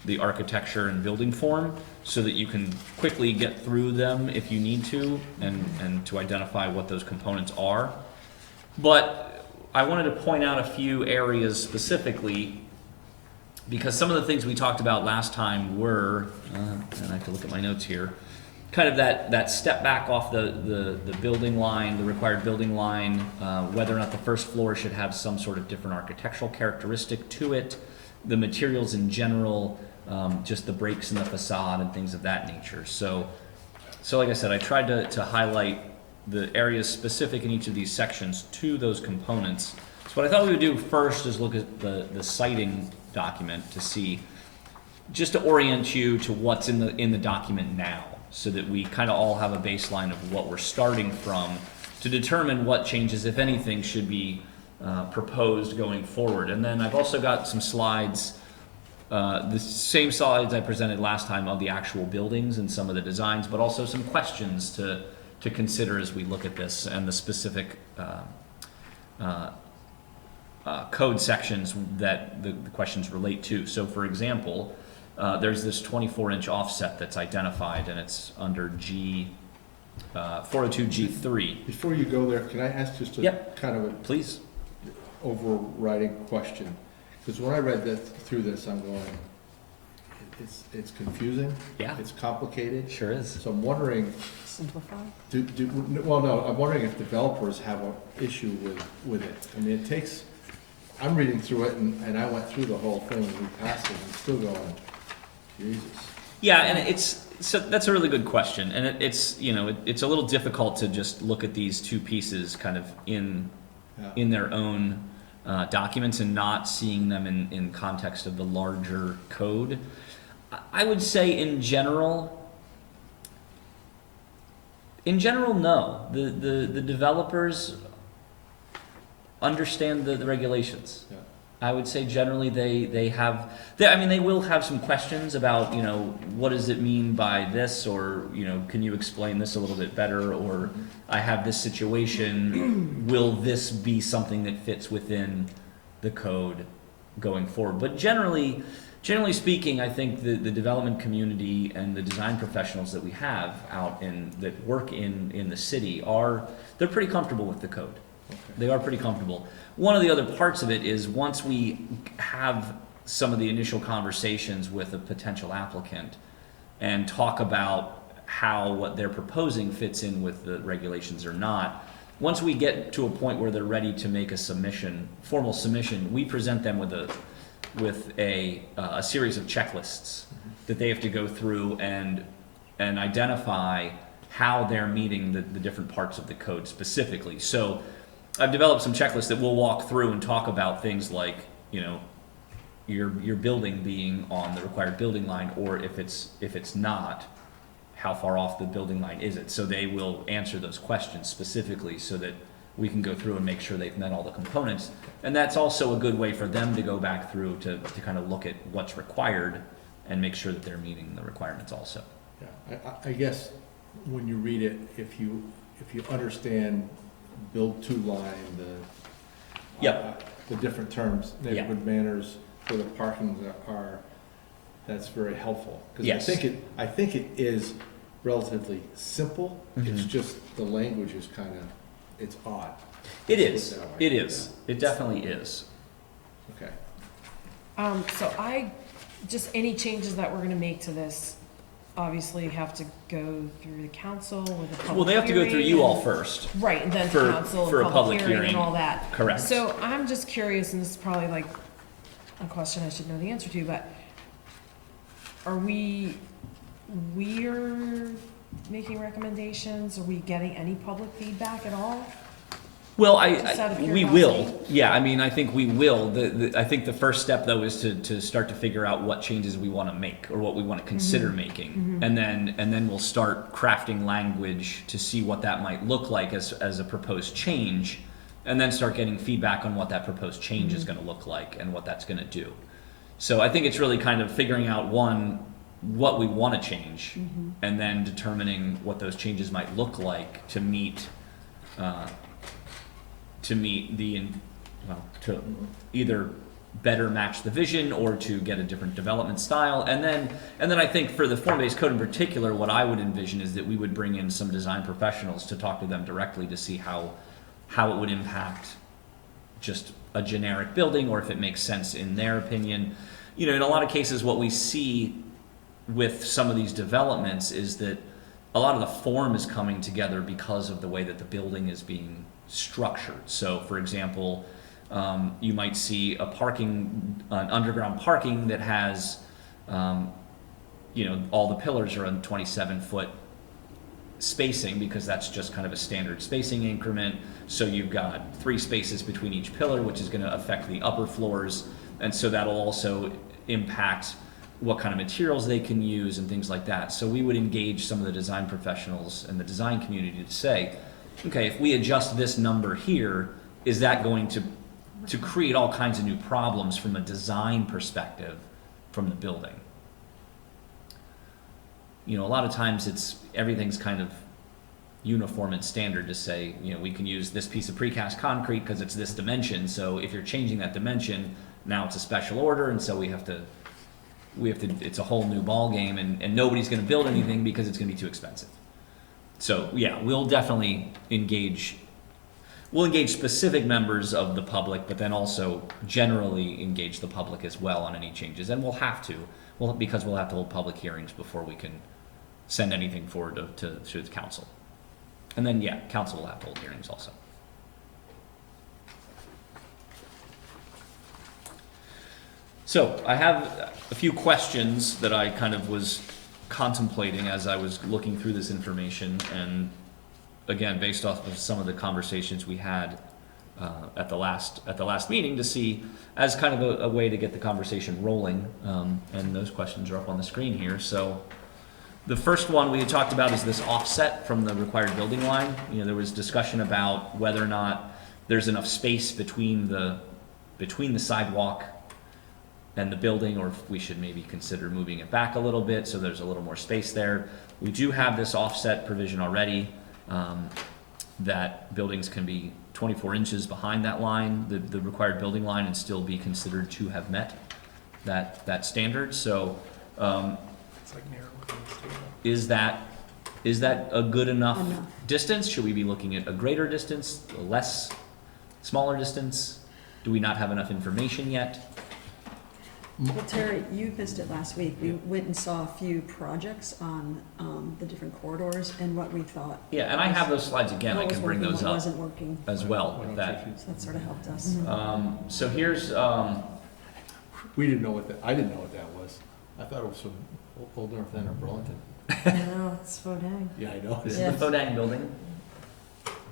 the architecture and building form, so that you can quickly get through them if you need to, and to identify what those components are. But I wanted to point out a few areas specifically, because some of the things we talked about last time were, and I have to look at my notes here, kind of that step back off the building line, the required building line, whether or not the first floor should have some sort of different architectural characteristic to it, the materials in general, just the breaks in the facade and things of that nature. So like I said, I tried to highlight the areas specific in each of these sections to those components. So what I thought we would do first is look at the citing document to see, just to orient you to what's in the document now, so that we kind of all have a baseline of what we're starting from to determine what changes, if anything, should be proposed going forward. And then I've also got some slides, the same slides I presented last time of the actual buildings and some of the designs, but also some questions to consider as we look at this and the specific code sections that the questions relate to. So for example, there's this 24-inch offset that's identified, and it's under 402 G3. Before you go there, can I ask just a kind of a Please. overriding question? Because when I read through this, I'm going, it's confusing. Yeah. It's complicated. Sure is. So I'm wondering, Simplify. well, no, I'm wondering if developers have an issue with it. I mean, I'm reading through it, and I went through the whole thing, and we passed it, and I'm still going, Jesus. Yeah, and so that's a really good question, and it's it's a little difficult to just look at these two pieces kind of in their own documents and not seeing them in context of the larger code. I would say in general, no. The developers understand the regulations. Yeah. I would say generally they will have some questions about, what does it mean by this, or, can you explain this a little bit better, or I have this situation, will this be something that fits within the code going forward? But generally speaking, I think the development community and the design professionals that we have that work in the city they're pretty comfortable with the code. Okay. They are pretty comfortable. One of the other parts of it is once we have some of the initial conversations with a potential applicant and talk about how what they're proposing fits in with the regulations or not, once we get to a point where they're ready to make a formal submission, we present them with a series of checklists that they have to go through and identify how they're meeting the different parts of the code specifically. So I've developed some checklists that we'll walk through and talk about things like, your building being on the required building line, or if it's not, how far off the building line is it? So they will answer those questions specifically so that we can go through and make sure they've met all the components. And that's also a good way for them to go back through to kind of look at what's required and make sure that they're meeting the requirements also. Yeah, I guess when you read it, if you understand build to line, the different terms, neighborhood manners, for the parking that's very helpful. Because Yes. I think it is relatively simple, it's Mhm. just the language is kind of, it's odd. It Let's is, put that way. it is, it definitely is. Okay. So just any changes that we're gonna make to this, obviously have to go through the council with a public hearing. Well, they have to go through you all and- first, Right, and then for- to council for a and public public hearing and hearing. all that. correct? So I'm just curious, and this is probably like a question I should know the answer to, but are we're making recommendations? Are we getting any public feedback at all? Well, Just out of we will, curiosity? yeah, I mean, I think we will. I think the first step, though, is to start to figure out what changes we wanna make, or what we wanna consider making. And then we'll start crafting language to see what that might look like as a proposed change, and then start getting feedback on what that proposed change is gonna look like and what that's gonna do. So I think it's really kind of figuring out, one, what we wanna change, and then determining what those changes might look like to meet to either better match the vision or to get a different development style. And then I think for the form-based code in particular, what I would envision is that we would bring in some design professionals to talk to them directly to see how it would impact just a generic building, or if it makes sense in their opinion. You know, in a lot of cases, what we see with some of these developments is that a lot of the form is coming together because of the way that the building is being structured. So, for example, you might see an underground parking that has, all the pillars are on 27-foot spacing, because that's just kind of a standard spacing increment. So you've got 3 spaces between each pillar, which is going to affect the upper floors, and so that'll also impact what kind of materials they can use and things like that. So we would engage some of the design professionals and the design community to say, okay, if we adjust this number here, is that going to create all kinds of new problems from a design perspective from the building? You know, a lot of times everything's kind of uniform and standard to say, we can use this piece of precast concrete because it's this dimension. So if you're changing that dimension, now it's a special order, and so we have to, it's a whole new ball game, and nobody's gonna build anything because it's gonna be too expensive. So yeah, we'll definitely engage specific members of the public, but then also generally engage the public as well on any changes. And we'll have to, because we'll have to hold public hearings before we can send anything forward to the council. And then, yeah, council will have to hold hearings also. So I have a few questions that I kind of was contemplating as I was looking through this information, and again, based off of some of the conversations we had at the last meeting, to see as kind of a way to get the conversation rolling. And those questions are up on the screen here. So the first one we had talked about is this offset from the required building line. There was discussion about whether or not there's enough space between the sidewalk and the building, or if we should maybe consider moving it back a little bit so there's a little more space there. We do have this offset provision already, that buildings can be 24 inches behind that line, the required building line, and still be considered to have met that standard. So It's like narrow within the table. is that a good enough Enough. distance? Should we be looking at a greater distance, a smaller distance? Do we not have enough information yet? Well, Terry, you missed it last week. We went and saw a few projects on the different corridors and what we thought. Yeah, and I have those slides again. I what was can bring working, those what up wasn't working. as well. Why don't That you- So that sort of helped us. so here's We didn't know I didn't know what that was. I thought it was from Old North End or Burlington. No, it's so dang. Yeah, I know. this is Yes. the Fodang building,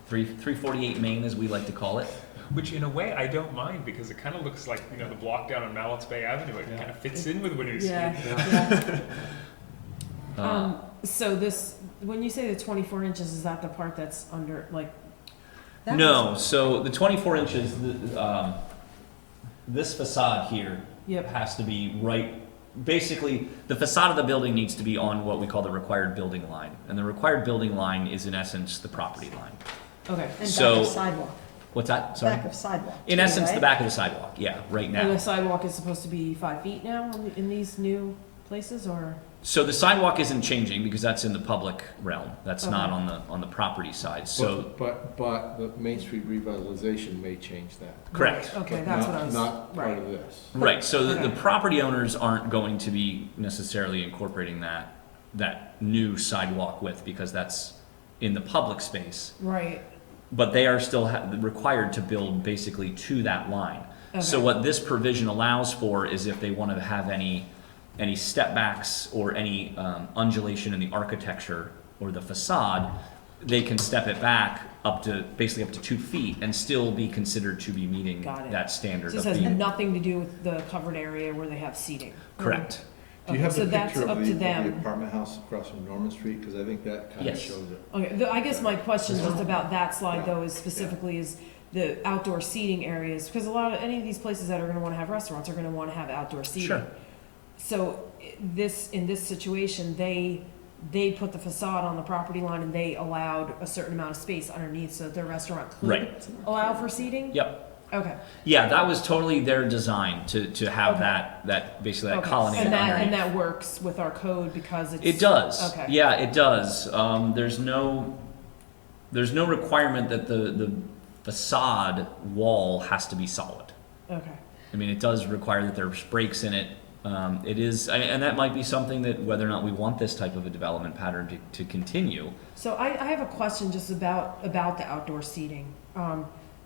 348 Main, as we like to call it. Which in a way I don't mind, because it kind of looks like, the block down on Mallett's Bay Avenue. It Yeah. kind of fits in with Winooski. Yeah. So this, when you say the 24 inches, is that the part that's under, like? That No, so the 24 inches, this facade here Yep. has to be right. Basically, the facade of the building needs to be on what we call the required building line, and the required building line is in essence the property line. Okay. And So- back to sidewalk. What's that? Sorry? Back of sidewalk. In too, essence, the right? back of the sidewalk, yeah, right And now. the sidewalk is supposed to be 5 feet now in these new places, or? So the sidewalk isn't changing because that's in the public realm. That's not Okay. on the property side, so, But the Main Street revitalization may change that. correct. Right, okay, but that's not- what I was, Not part right. of this. Right, so the Okay. property owners aren't going to be necessarily incorporating that new sidewalk width because that's in the public space. Right, But they are still required to build basically to that line. So okay. what this provision allows for is if they want to have any step backs or any undulation in the architecture or the facade, they can step it back basically up to 2 feet and still be considered to be meeting Got it. that standard So of this has being. nothing to do with the covered area where they have seating? Correct. Do you Okay, have so the that's picture up of to the them. apartment house across from Norman Street? Because I think that kind of Yes. shows it. Okay, I guess my question just about that slide though is specifically is the outdoor seating areas, because any of these places that are gonna wanna have restaurants are gonna wanna have outdoor seating. Sure. So in this situation, they put the facade on the property line and they allowed a certain amount of space underneath so that their restaurant could Right. allow for seating? Yep. Okay. Yeah, that was totally their design to have Okay. that basically that Okay. colony And underneath. that works with our code because it's. It does. Okay. Yeah, it does. There's no requirement that the facade wall has to be solid. Okay. I mean, it does require that there's breaks in it. It is, and that might be something that whether or not we want this type of a development pattern to continue. So I have a question just about the outdoor seating.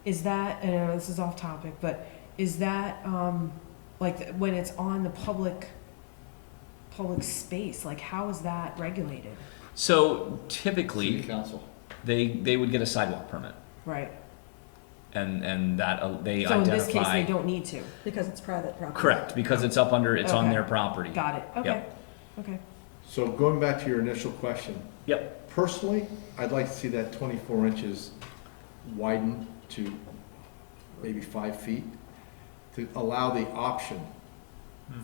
Is that, and I know this is off topic, but is that, like, when it's on the public space, like, how is that regulated? So City typically, council. they would get a sidewalk permit, Right. and that they So in this case, identify. they don't need to. Because it's private property. Correct, because it's on Okay. their property. Got it. Okay. Yep. Okay. So going back to your initial question. Yep. Personally, I'd like to see that 24 inches widened to maybe 5 feet to allow the option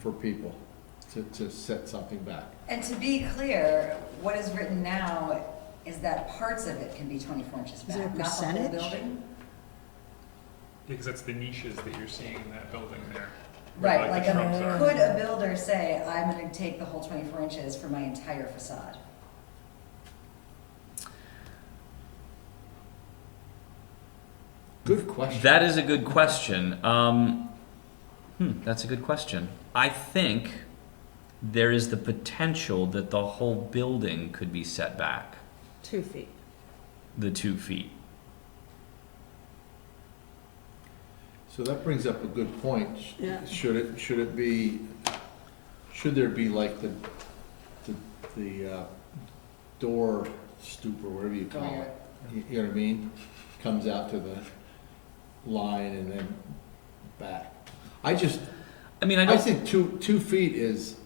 for people to set something back. And to be clear, what is written now is that parts of it can be 24 inches Is back, there a not the whole percentage? building. Because that's the niches that you're seeing in that building there. Right, Where, like, the shrubs are. could a builder say, I'm gonna take the whole 24 inches for my entire facade? Good question. That is a good question. That's a good question. I think there is the potential that the whole building could be set back 2 feet. the 2 feet. So that brings up a good point. Yeah. Should there be like the door stoop or whatever you call it? You know what I mean? Comes out to the line and then back. I I mean, I don't. think 2 feet is,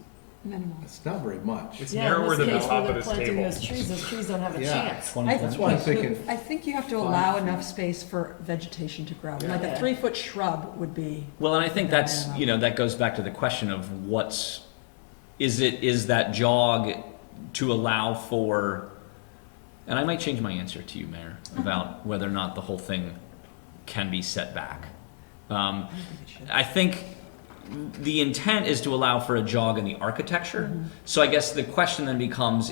Minimal. it's not very much. It's Yeah, narrower in than this the case, top when of they're this planting table. those trees don't have a Yeah. chance. That's why I'm thinking, I think you have to 5 allow feet. enough space for vegetation to grow. Yeah. Like Yeah. a 3-foot shrub would be, Well, and I think that's, that goes back to the question of is that jog to allow for, and I might change my answer to you, Mayor, about whether or not the whole thing can be set back. I think the intent is to allow for a jog in the architecture. So I guess the question then becomes,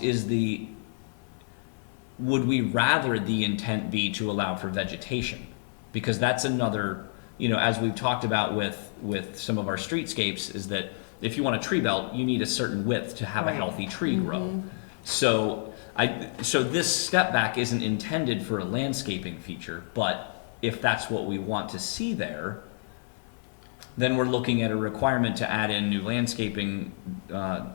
would we rather the intent be to allow for vegetation? Because that's another, as we've talked about with some of our streetscapes, is that if you want a tree belt, you need a certain width to have a Right. healthy tree grow. So this step back isn't intended for a landscaping feature, but if that's what we want to see there, then we're looking at a requirement to add in new landscaping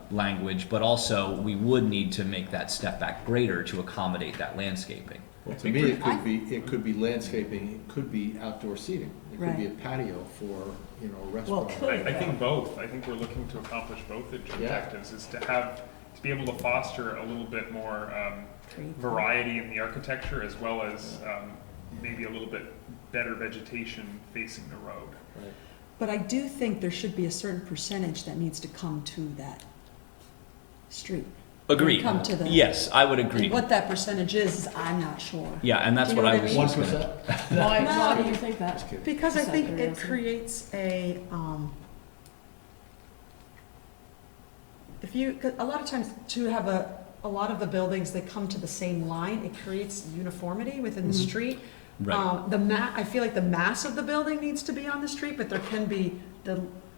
language, but also we would need to make that step back greater to accommodate that landscaping. well, to me, it could be landscaping, it could be outdoor seating. It could be a patio for, a restaurant. could. I think both. I think we're looking to accomplish both objectives, is to be able to foster a little bit more variety in the architecture, as well as maybe a little bit better vegetation facing the road. Right. but I do think there should be a certain percentage that needs to come to that street. Agreed. come to the. Yes, I would agree. And what that percentage is I'm not sure. Yeah, and that's Do you what know I what I was mean? just gonna. 1%? Why do you think that? Just kidding. Because I Just out think of it curiosity. creates if you, 'cause a lot of times to have a lot of the buildings that come to the same line, it creates uniformity within the Mhm. street. Right. I feel like the mass of the building needs to be on the street, but there can be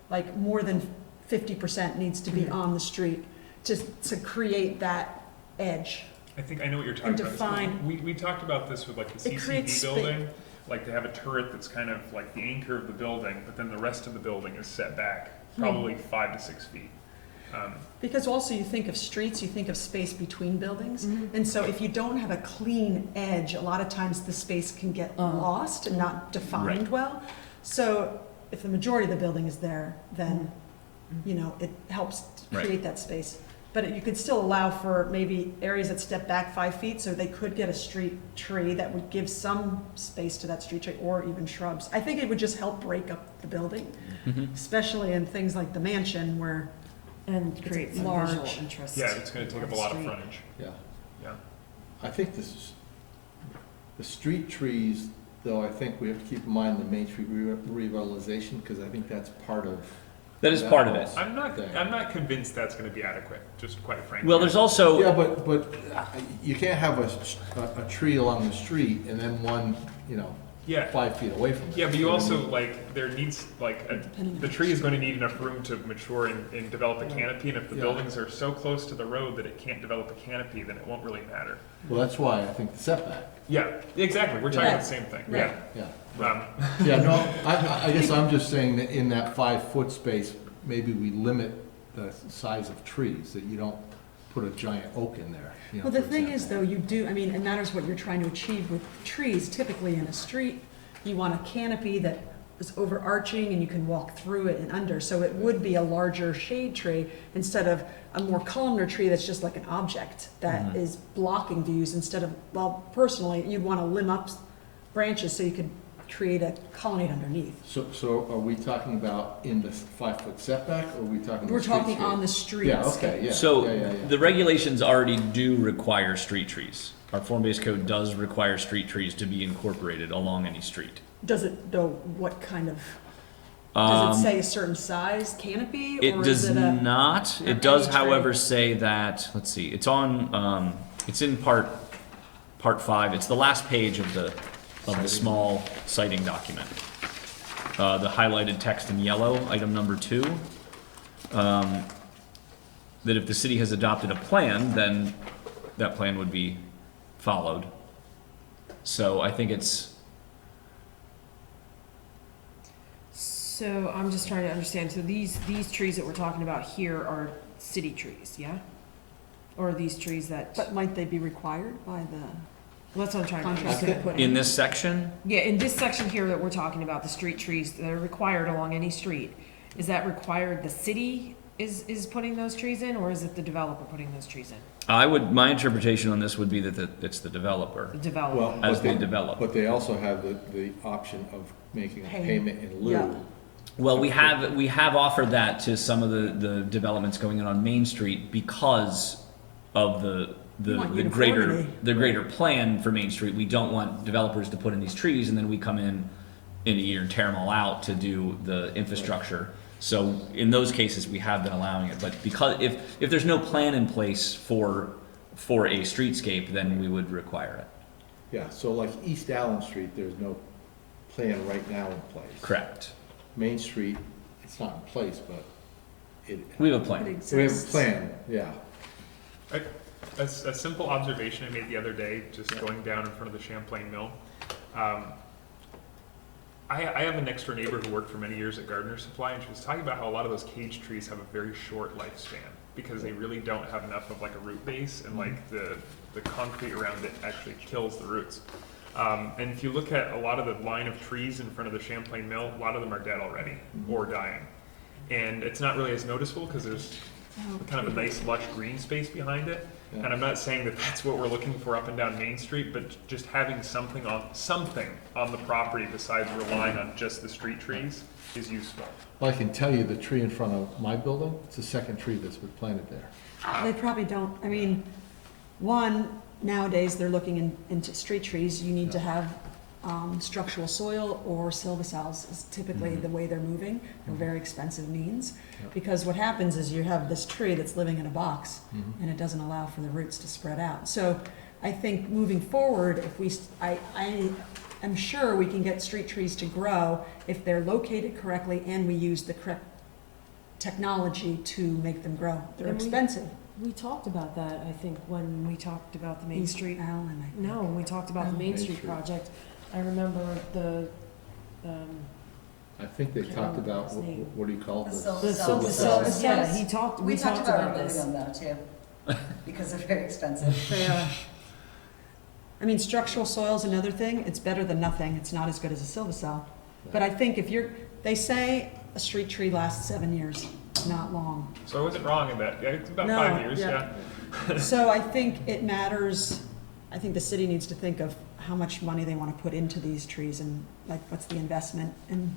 like more than 50% needs to be Mhm. on the street to create that edge. I think I know what you're talking And about. define- We talked about this with like the It creates CCD building, like they have a turret that's kind of like the anchor of the building, but then the rest of the building is set back probably 5 to 6 feet. Because also you think of streets, you think of space between buildings. Mhm. And so if you don't have a clean edge, a lot of times the space can get lost and not defined well. So if the majority of the building is there, then, it helps to Right. create that space. But you could still allow for maybe areas that step back 5 feet, so they could get a street tree that would give some space to that street tree, or even shrubs. I think it would just help break up the building, Mhm. especially in things like the mansion where And It's create some large. visual interest. Yeah, it's gonna take up a lot of Street. frontage. Yeah. Yeah. I think the street trees, though, I think we have to keep in mind the Main Street revitalization, because I think that's part of. That is part of it. whole I'm not thing. convinced that's gonna be adequate, just quite frankly. Well, there's also. Yeah, but you can't have a tree along the street and then one, Yeah, 5 feet away from it. yeah, but you know what I also, mean? like, there needs, like, depending the on tree is going to need enough room to mature and develop a canopy, and if the Yeah. buildings are so close to the road that it can't develop a canopy, then it won't really matter. Well, that's why I think the setback, Yeah, exactly, we're talking Right. about the same thing, Right. yeah. yeah. Yeah, no, I guess I'm just saying that in that 5-foot space, maybe we limit the size of trees, that you don't put a giant oak in there, Well, the for thing is, though, example. it matters what you're trying to achieve with trees. Typically in a street, you want a canopy that is overarching and you can walk through it and under. So it would be a larger shade tree instead of a more columnar tree that's just like an object that Mhm. is blocking views instead of, well, personally, you'd want to limb up branches so you could create a colonnade underneath. So are we talking about in the 5-foot setback, or are we talking? We're the talking streetscape? on the streets. Yeah, okay, yeah. So, yeah. the regulations already do require street trees. Our form-based code does require street trees to be incorporated along any street. Does it, though, what kind of, does it say a certain size canopy? It or does is it a? not. or It does, any tree? however, say that, let's see, it's on, it's in part 5. It's the last page of the small citing document. The highlighted text in yellow, item number 2. That if the city has adopted a plan, then that plan would be followed. So I think it's, So I'm just trying to understand, so these trees that we're talking about here are city trees, yeah? Or are these trees that, But might they be required by the? well, that's what I'm trying to Contract understand. put in this section, Yeah, in this section here that we're talking about, the street trees that are required along any street, is that required the city is putting those trees in, or is it the developer putting those trees in? my interpretation on this would be that it's the developer The developer? Well, as but they they, develop. but they also have the option of making a payment in lieu. Yeah. Well, we have offered that to some of the developments going in on Main Street because of You want the uniformity. greater plan for Main Street. We don't want developers to put in these trees and then we come in a year and tear them all out to do the infrastructure. So in those cases, we have been allowing it, but because if there's no plan in place for a streetscape, then we would require it. Yeah, so like East Allen Street, there's no plan right now in place. Correct. Main Street, it's not in place, but We have a It plan. exists. we have a plan, yeah. A simple observation I made the other day, just going down in front of the Champlain Mill. I have a next door neighbor who worked for many years at Gardner Supply, and she was talking about how a lot of those cage trees have a very short lifespan because they really don't have enough of like a root base, and like the concrete around it actually kills the roots. And if you look at a lot of the line of trees in front of the Champlain Mill, a lot of them are dead already or dying. And it's not really as noticeable because there's kind of a nice lush green space behind it. Yeah. And I'm not saying that that's what we're looking for up and down Main Street, but just having something on the property besides relying on just the street trees is useful. Well, I can tell you the tree in front of my building, it's the second tree that's been planted there. They probably don't, I mean, one, nowadays, they're looking into street trees, you need to have, structural soil or silvicels is typically Mhm. the way they're moving. They're very expensive means, Yep. because what happens is you have this tree that's living in a box, Mhm. and it doesn't allow for the roots to spread out. So I think moving forward, if we, I am sure we can get street trees to grow if they're located correctly and we use the correct technology to make them grow. They're And we- expensive. We talked about that, I think, when we talked about the Main East Street. Allen, I think. No, when we talked about the Oh. Main Main Street Street. project, I remember the, I think they Can't talked remember about, his name. what do you call The this? silver the cells. silver cells. cells, yeah, Yes. we talked We talked about about removing this. them though too, because they're very expensive. They are. I mean, structural soil's another thing, it's better than nothing, it's not as good as a silvicell. But I think if you're, they say a street tree lasts 7 years, not long. So I wasn't wrong in that. Yeah, it's about No, 5 years, yeah. yeah. So I think it matters, I think the city needs to think of how much money they wanna put into these trees and like, what's the investment and,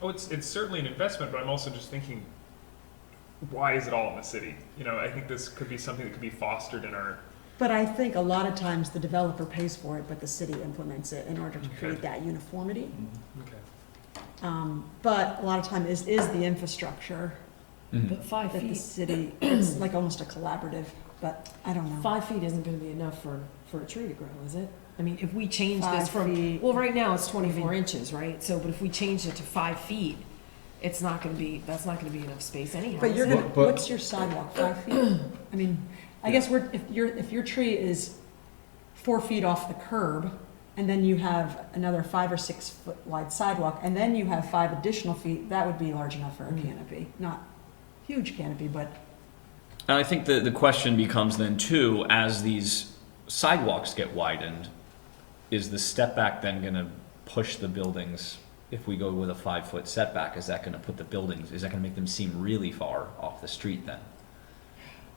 Oh, it's certainly an investment, but I'm also just thinking, why is it all in the city? You know, I think this could be something that could be fostered in our, but I think a lot of times the developer pays for it, but the city implements it in order to Okay. create that uniformity. Mhm. okay. But a lot of time is the infrastructure Mhm. But 5 that the feet, city, it's like almost a collaborative, but I don't know. 5 feet isn't gonna be enough for a tree to grow, is it? I mean, if we change this 5 from, feet. well, right now it's 24 inches, right? So, but if we changed it to 5 feet, it's not gonna be, that's not gonna be enough space anyhow. But is you're it? gonna, But- what's your sidewalk, 5 feet? I mean, I guess if your tree is 4 feet off the curb, and then you have another 5 or 6 foot wide sidewalk, and then you have 5 additional feet, that would be large enough for a Mm. canopy. Not huge canopy, but And I think the question becomes then too, as these sidewalks get widened, is the step back then gonna push the buildings? If we go with a 5-foot setback, is that gonna put the buildings, is that gonna make them seem really far off the street then?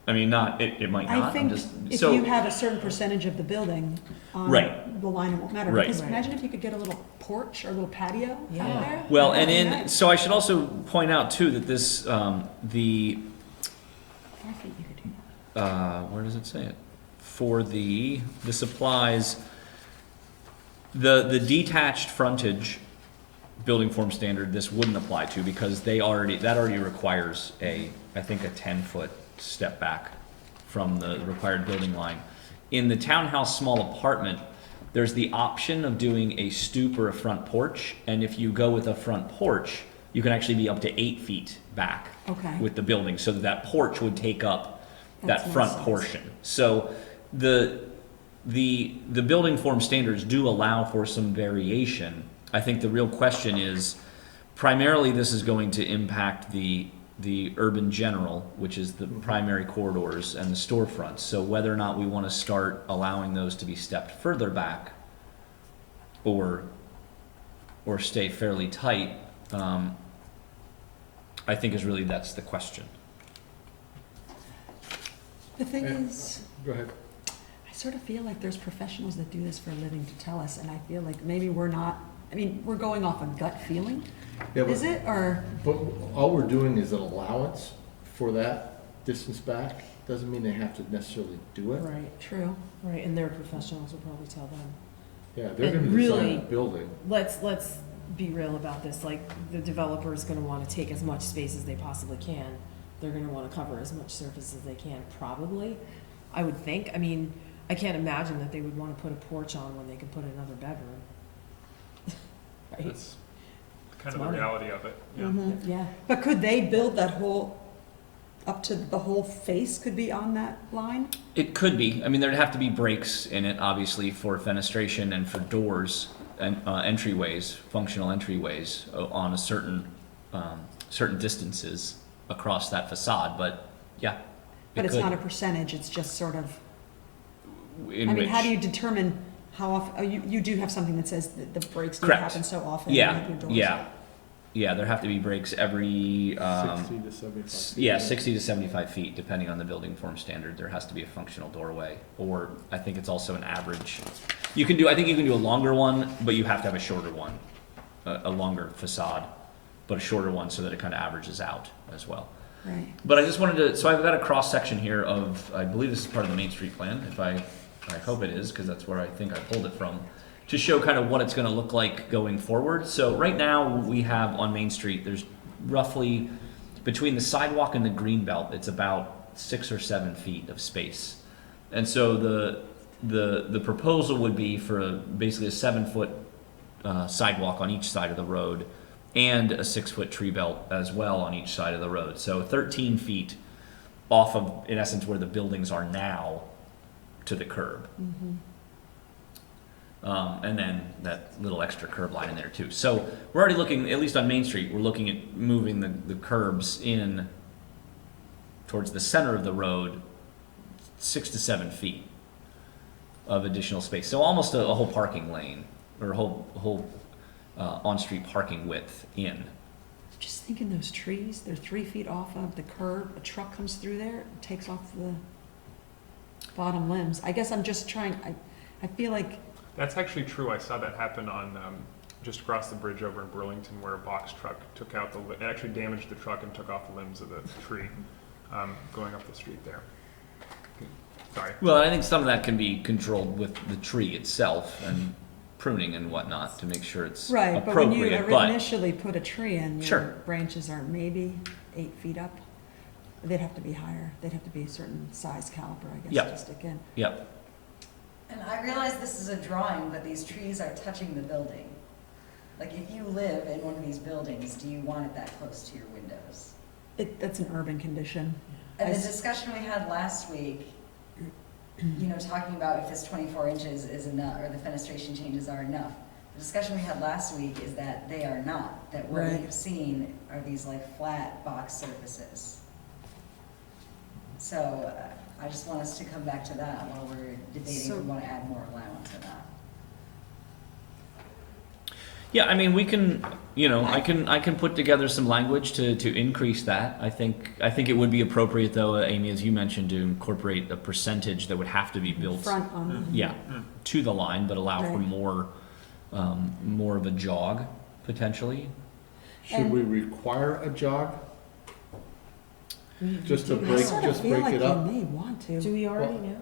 I mean, it might I not, I'm think just, if so, you have a certain percentage of the building on Right. the line, it won't matter. Right. Because Right. imagine if you could get a little porch or a little patio out Yeah. there. well, That'd and be in, nice. so I should also point out too that this, 5 feet you could do that. where does it say it? For the supplies, the detached frontage building form standard, this wouldn't apply to because that already requires I think a 10-foot step back from the required building line. In the townhouse small apartment, there's the option of doing a stoop or a front porch, and if you go with a front porch, you can actually be up to 8 feet back Okay. with the building, so that porch would take up That's that front nice size. portion. So the building form standards do allow for some variation. I think the real question is, primarily this is going to impact the urban general, which is the primary corridors and the storefronts. So whether or not we want to start allowing those to be stepped further back or stay fairly tight, I think that's the question. The thing Yeah. is, Go ahead. I sort of feel like there's professionals that do this for a living to tell us, and I feel like maybe we're not, I mean, we're going off a gut feeling, Yeah, is it, or? But all we're doing is an allowance for that distance back, doesn't mean they have to necessarily do it. Right, True. right, and their professionals will probably tell them. Yeah, they're And gonna design really- a building. Let's be real about this, like, the developer is gonna wanna take as much space as they possibly can. They're gonna wanna cover as much surface as they can, probably, I would think. I mean, I can't imagine that they would wanna put a porch on when they can put another bedroom. Right? That's kind It's of the money. reality of it, yeah. Mhm. Yeah, But could they build that whole, up to the whole face could be on that line? It could be. I mean, there'd have to be breaks in it, obviously, for fenestration and for doors and entryways, functional entryways on a certain distances across that facade. But yeah, But it it's could. not a percentage, it's just sort of, In I mean, how which- do you determine how often, oh, you do have something that says that the breaks don't Correct. happen so often. Yeah, at your doors. yeah. There have to be breaks every 60 to 75 feet. yeah, 60 to 75 feet, depending on the building form standard. There has to be a functional doorway, or I think it's also an average. I think you can do a longer one, but you have to have a shorter one, a longer facade, but a shorter one so that it kind of averages out as well. Right. But I just wanted to, so I've got a cross section here of, I believe this is part of the Main Street plan, if I hope it is, because that's where I think I pulled it from, to show kind of what it's gonna look like going forward. So right now, we have on Main Street, there's roughly, between the sidewalk and the green belt, it's about 6 or 7 feet of space. And so the proposal would be for basically a 7-foot sidewalk on each side of the road, and a 6-foot tree belt as well on each side of the road. So 13 feet off of, in essence, where the buildings are now to the curb. And then that little extra curb line in there too. So we're already looking, at least on Main Street, we're looking at moving the curbs in towards the center of the road, 6 to 7 feet of additional space. So almost a whole parking lane, or a whole on-street parking width in. Just thinking those trees, they're 3 feet off of the curb, a truck comes through there, and takes off the bottom limbs. I guess I'm just trying, I feel like, That's actually true. I saw that happen on, just across the bridge over in Burlington, where a box truck took out it actually damaged the truck and took off the limbs of the tree, going up the street there. Sorry. Well, I think some of that can be controlled with the tree itself and pruning and whatnot to make sure it's right, but when you appropriate, but initially put a tree in, your Sure. branches are maybe 8 feet up. They'd have to be higher, they'd have to be a certain size caliber, I guess, Yep. to stick in. yep. And I realize this is a drawing, but these trees are touching the building. Like, if you live in one of these buildings, do you want it that close to your windows? That's an urban condition. And I the s- discussion we had last week, you know, talking about if this 24 inches is enough, or the fenestration changes are enough. The discussion we had last week is that they are not, that what Right. we've seen are these like flat box surfaces. So I just want us to come back to that while we're debating if we want to add more allowance or not. Yeah, I mean, we can, you know, I can put together some language to increase that. I think it would be appropriate though, Amy, as you mentioned, to incorporate a percentage that would have to be built, Front on, yeah, to the line, but allow for Right. more of a jog potentially. Should we require a jog? Just to I break, sort of just feel break like it you up? may want to. Do we already Well- know?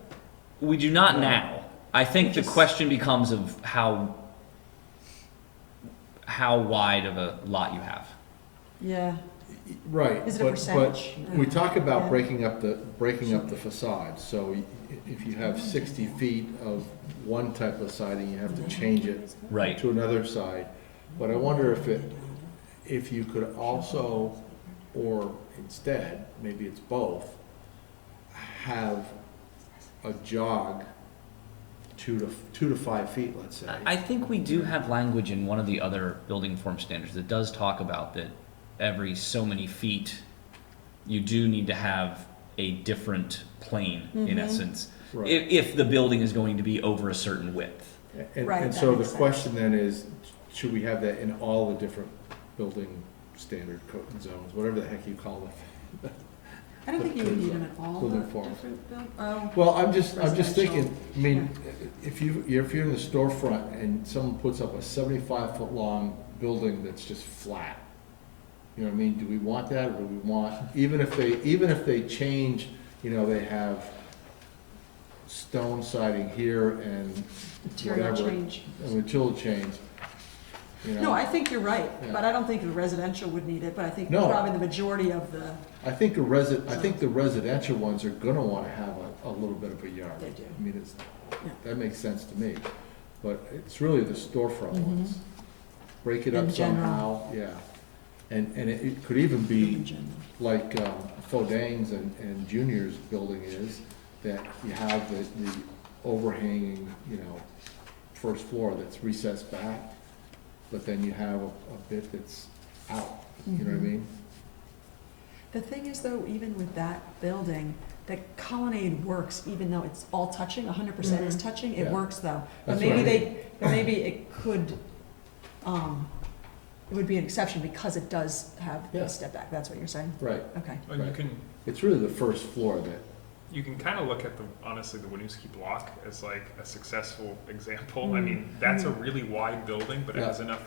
We do not No. now. I think the Just- question becomes of how wide of a lot you have. Yeah, Right, is it a but percentage? we talk about Yeah. breaking up the facade, so if you have 60 feet of one type of siding, you have to change it Right. to another side. But I wonder if you could also, or instead, maybe it's both, have a jog 2 to 5 feet, let's say. I think we do have language in one of the other building form standards that does talk about that every so many feet, you do need to have a different plane, in Mhm. essence, Right. if the building is going to be over a certain width. Right, And that so the makes sense. question then is, should we have that in all the different building standard code zones, whatever the heck you call it? I don't think you would need them at all the Building forms. different build, Well, I'm just thinking, Residential. I mean, if you're in the storefront and someone puts up a 75-foot long building that's just flat, you know what I mean, do we want that, or do we want, even if they change, you know, they have stone siding here and material whatever, change. a material change, you know? No, I think you're right, Yeah. but I don't think the residential would need it, but I think No. probably the majority of the, I think the residential ones are gonna wanna have a little bit of a yard. they do. I mean, it's, Yeah. that makes sense to me, but it's really the storefront Mhm. ones. Break it In up general. somehow, yeah. And it could even be In general. like Fodane's and Junior's building is, that you have the overhanging, you know, first floor that's recessed back, but then you have a bit that's out, you know what I Mhm. mean? The thing is though, even with that building, the colonnade works, even though it's all touching, 100% is Mhm. touching, it Yeah. works though. But That's what I maybe mean. maybe it could, it would be an exception because it does have Yeah. a step back, that's what you're saying? Right, Okay. And you Right. can, it's really the first floor that, you can kind of look at honestly, the Winooski block as like a successful example. I Mm. mean, that's a really wide building, but it Yeah. has enough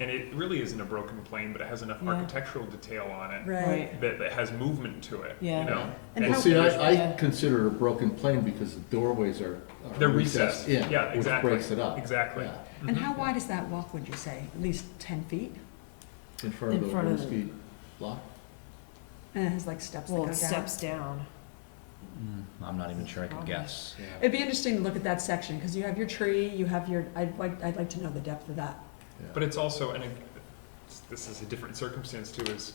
and it really isn't a broken plane, but it has enough Yeah. architectural detail on it Right. that has movement to it, Yeah. you know? And Well, how- see, I Yeah. consider it a broken plane because the doorways are They're recessed. in, Yeah, which exactly. breaks it up. Exactly. Yeah, And how wide is that walk, would you say? At least 10 feet? in front of In the front of the- Winooski block. And it has like steps that Well, go it down? steps down. I'm not even sure I can guess. Yeah. It'd be interesting to look at that section, because you have your tree, you have your, I'd like to know the depth of that. Yeah. But it's also, and this is a different circumstance too, is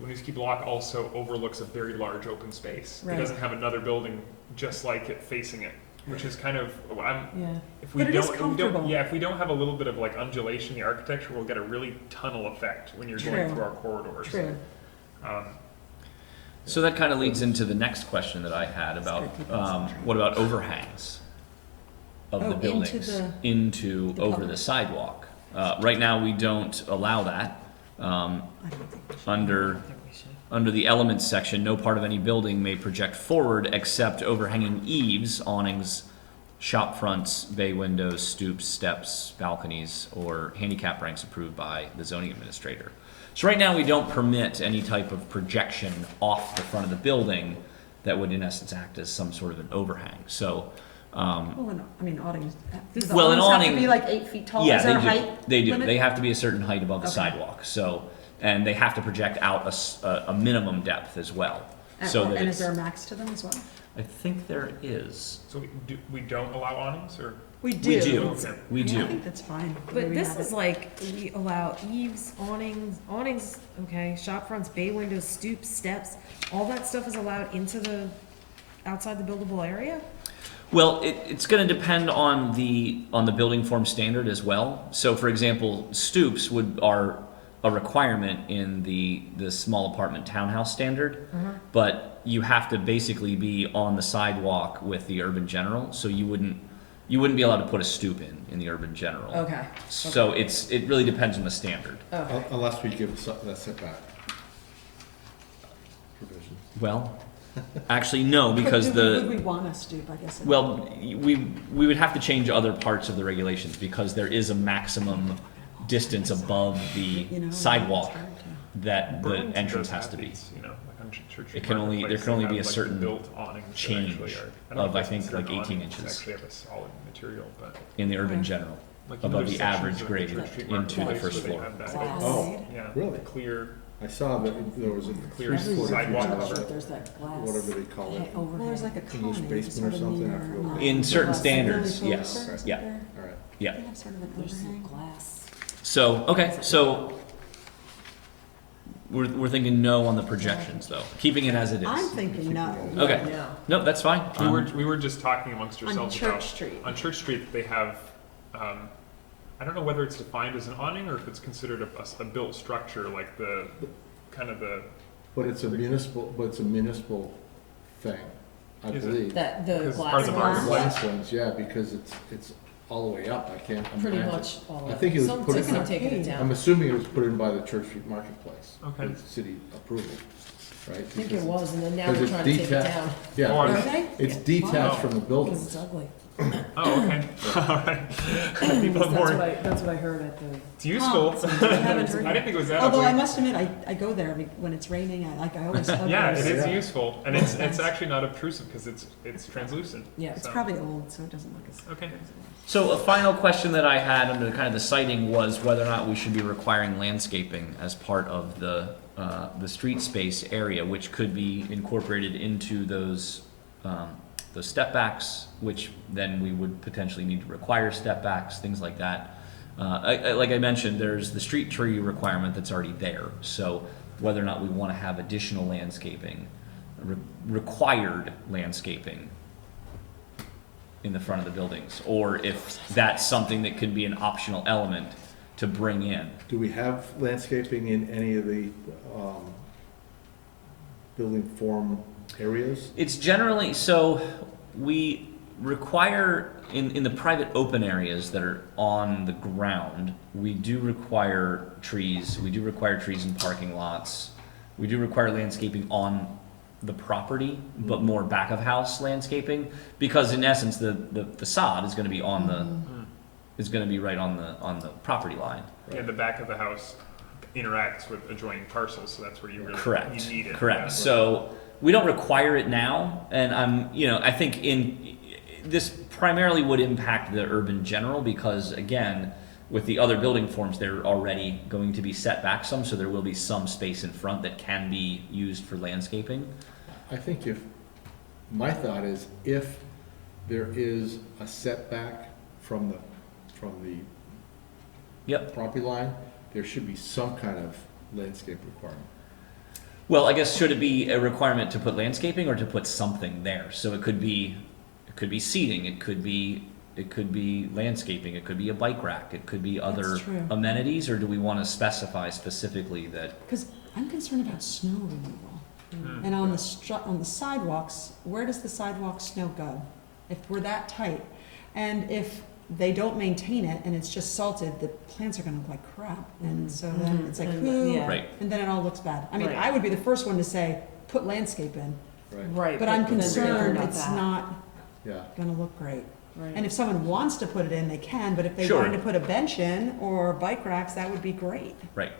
the Winooski block also overlooks a very large open space. Right. It doesn't have another building just like it facing it, which is kind of, Yeah. if we But it is don't, comfortable. if we don't have a little bit of like undulation in the architecture, we'll get a really tunnel effect when you're True. going through our corridors. True. Um, So that kind of leads into the next question that I had about, what about overhangs of Oh, the into buildings the- into the over public. the sidewalk? Right now, we don't allow that. I don't think we should. Under, I think we should. under the elements section, no part of any building may project forward except overhanging eaves, awnings, shop fronts, bay windows, stoops, steps, balconies, or handicap ramps approved by the zoning administrator. So right now, we don't permit any type of projection off the front of the building that would in essence act as some sort of an overhang. So, Well, I mean, awnings, does the Well, an awnings have to awning- be like 8 feet tall? yeah, Is there a they do. height They do. limit? They have to be a certain height above the Okay. sidewalk. So, and they have to project out a minimum depth as well. So that And it's, is there a max to them as well? I think there is. so we don't allow awnings, or? We We do. do. Okay. We Yeah, I do. think that's fine. the way But we this have is it. like, we allow eaves, awnings, okay, shop fronts, bay windows, stoops, steps, all that stuff is allowed into the, outside the buildable area? Well, it's gonna depend on the building form standard as well. So for example, stoops are a requirement in the small apartment townhouse standard, but you have to basically be on the sidewalk with the urban general, so you wouldn't be allowed to put a stoop in the urban general. Okay. So it really depends on the standard. Okay. Unless we give that setback provision. Well, actually, no, But because would we want a stoop, I guess? well, we would have to change other parts of the regulations because there is a maximum distance above the You know, sidewalk it's hard to- that the Burlington entrance does has have to be. these, you know, like on Church Street It can only- there Marketplace, can only they be a have, like, certain built awnings that change actually are- don't know of, if I it's think, considered like 18 awnings, inches. Actually have a solid material, but. In the urban Okay. general, Like, you know, above there's the sections average of grade Church Street into the Marketplace first where they floor. have that, Glass. Oh. yeah, Really? clear, I saw that there was a Clear three-foot, sidewalk whatever cover. There's that glass. they call it. Well, there's like a English common, basement sort or of something, I near, forget what In certain Glass. standards, Lily yes, Pulitzer, isn't yeah, there? All right. yeah. They have sort of an There's some overhang. glass. So, okay, so we're thinking no on the projections though, keeping it as it I'm is. thinking no. Okay. Yeah. No, that's fine. we were just talking amongst On ourselves Church about, Street. on Church Street, they have, I don't know whether it's defined as an awning or if it's considered a built structure, like the, kind of the, But it's a municipal thing, I Is it? believe. That, the Because glass. part of the The glass. last ones, yeah, because it's all the way up, I can't Pretty imagine. much all of I it. think it was Some put in some by- taking it I'm down. assuming it was put in by the Church Street Marketplace. Okay. With city approval, right? I think it was, and then now Because they're it's trying to take it detached. down, Yeah, Or- Are it's- they? it's detached from the because buildings. it's ugly. oh, okay, alright. People have more, That's what I heard at the. it's useful. Huh, I haven't heard I didn't that. think it was that Although I ugly. must admit, I go there when it's raining, I always hug Yeah, those. it is Yeah. useful, and it's Thanks. actually not obtrusive, because it's translucent. Yeah. It's So- probably old, so it doesn't look as. Okay. So a final question that I had under kind of the citing was whether or not we should be requiring landscaping as part of the street space area, which could be incorporated into those step backs, which then we would potentially need to require step backs, things like that. Like I mentioned, there's the street tree requirement that's already there. So whether or not we want to have additional landscaping, required landscaping in the front of the buildings, or if that's something that could be an optional element to bring in. Do we have landscaping in any of the building form areas? It's generally, so we require, in the private open areas that are on the ground, we do require trees, in parking lots. We do require landscaping on the property, but more back of house landscaping, because in essence, the facade is gonna be on the, is gonna be right on the property line. And the back of the house interacts with adjoining parcels, so that's where you really, Correct. you need it. Correct. Yeah. So we don't require it now, and I think this primarily would impact the urban general because again, with the other building forms, they're already going to be set back some, so there will be some space in front that can be used for landscaping. I think my thought is if there is a setback from the Yep. property line, there should be some kind of landscape requirement. Well, I guess should it be a requirement to put landscaping or to put something there? So it could be seating, it could be landscaping, it could be a bike rack, it could be other That's true. amenities, or do we want to specify specifically that? Because I'm concerned about snow removal. Mm. And on the sidewalks, where does the sidewalk snow go? If we're that tight, and if they don't maintain it and it's just salted, the plants are gonna look like crap. And so then it's like, And, ooh, yeah. Right. and then it all looks bad. I mean, Right. I would be the first one to say, put landscape in, Right, Right. but I'm then they're thinking concerned about it's that. not yeah. gonna look great. Right. And if someone wants to put it in, they can, but if they Sure. wanted to put a bench in or bike racks, that would be great. Right.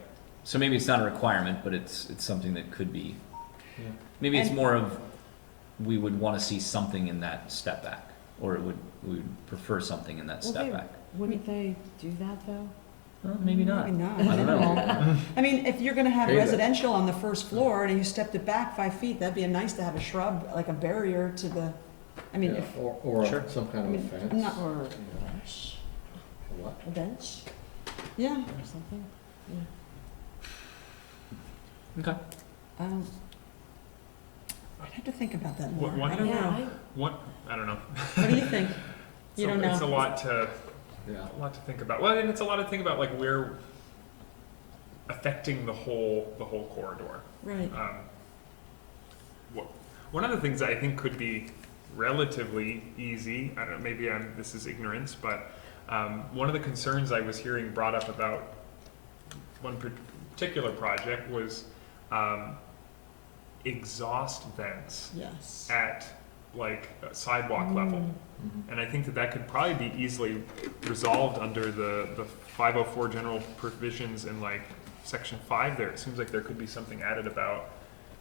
So maybe it's not a requirement, but it's something that could be. Yeah. Maybe it's And- more of, we would want to see something in that step back, or we would prefer something in that Well, step they- back. Wouldn't they do that though? Well, maybe not. Maybe not. I don't know. I mean, if you're gonna have Hey, that- residential on the first floor and you stepped it back 5 feet, that'd be nice to have a shrub, like a barrier to the, I mean, Yeah, if, or Sure. some kind I of a mean, fence. I'm not, Or you know. a bench, A what? a bench yeah, or something? Okay. I'd have to think about that more. What- I don't know. I don't know. What do you think? You So don't know? It's a lot to Yeah. think about. Well, and it's a lot to think about, like where affecting the whole corridor. Right. One of the things that I think could be relatively easy, I don't know, maybe this is ignorance, but one of the concerns I was hearing brought up about one particular project was exhaust vents Yes. at like a sidewalk level. Mhm. And I think that could probably be easily resolved under the 504 general provisions in like section 5 there. It seems like there could be something added about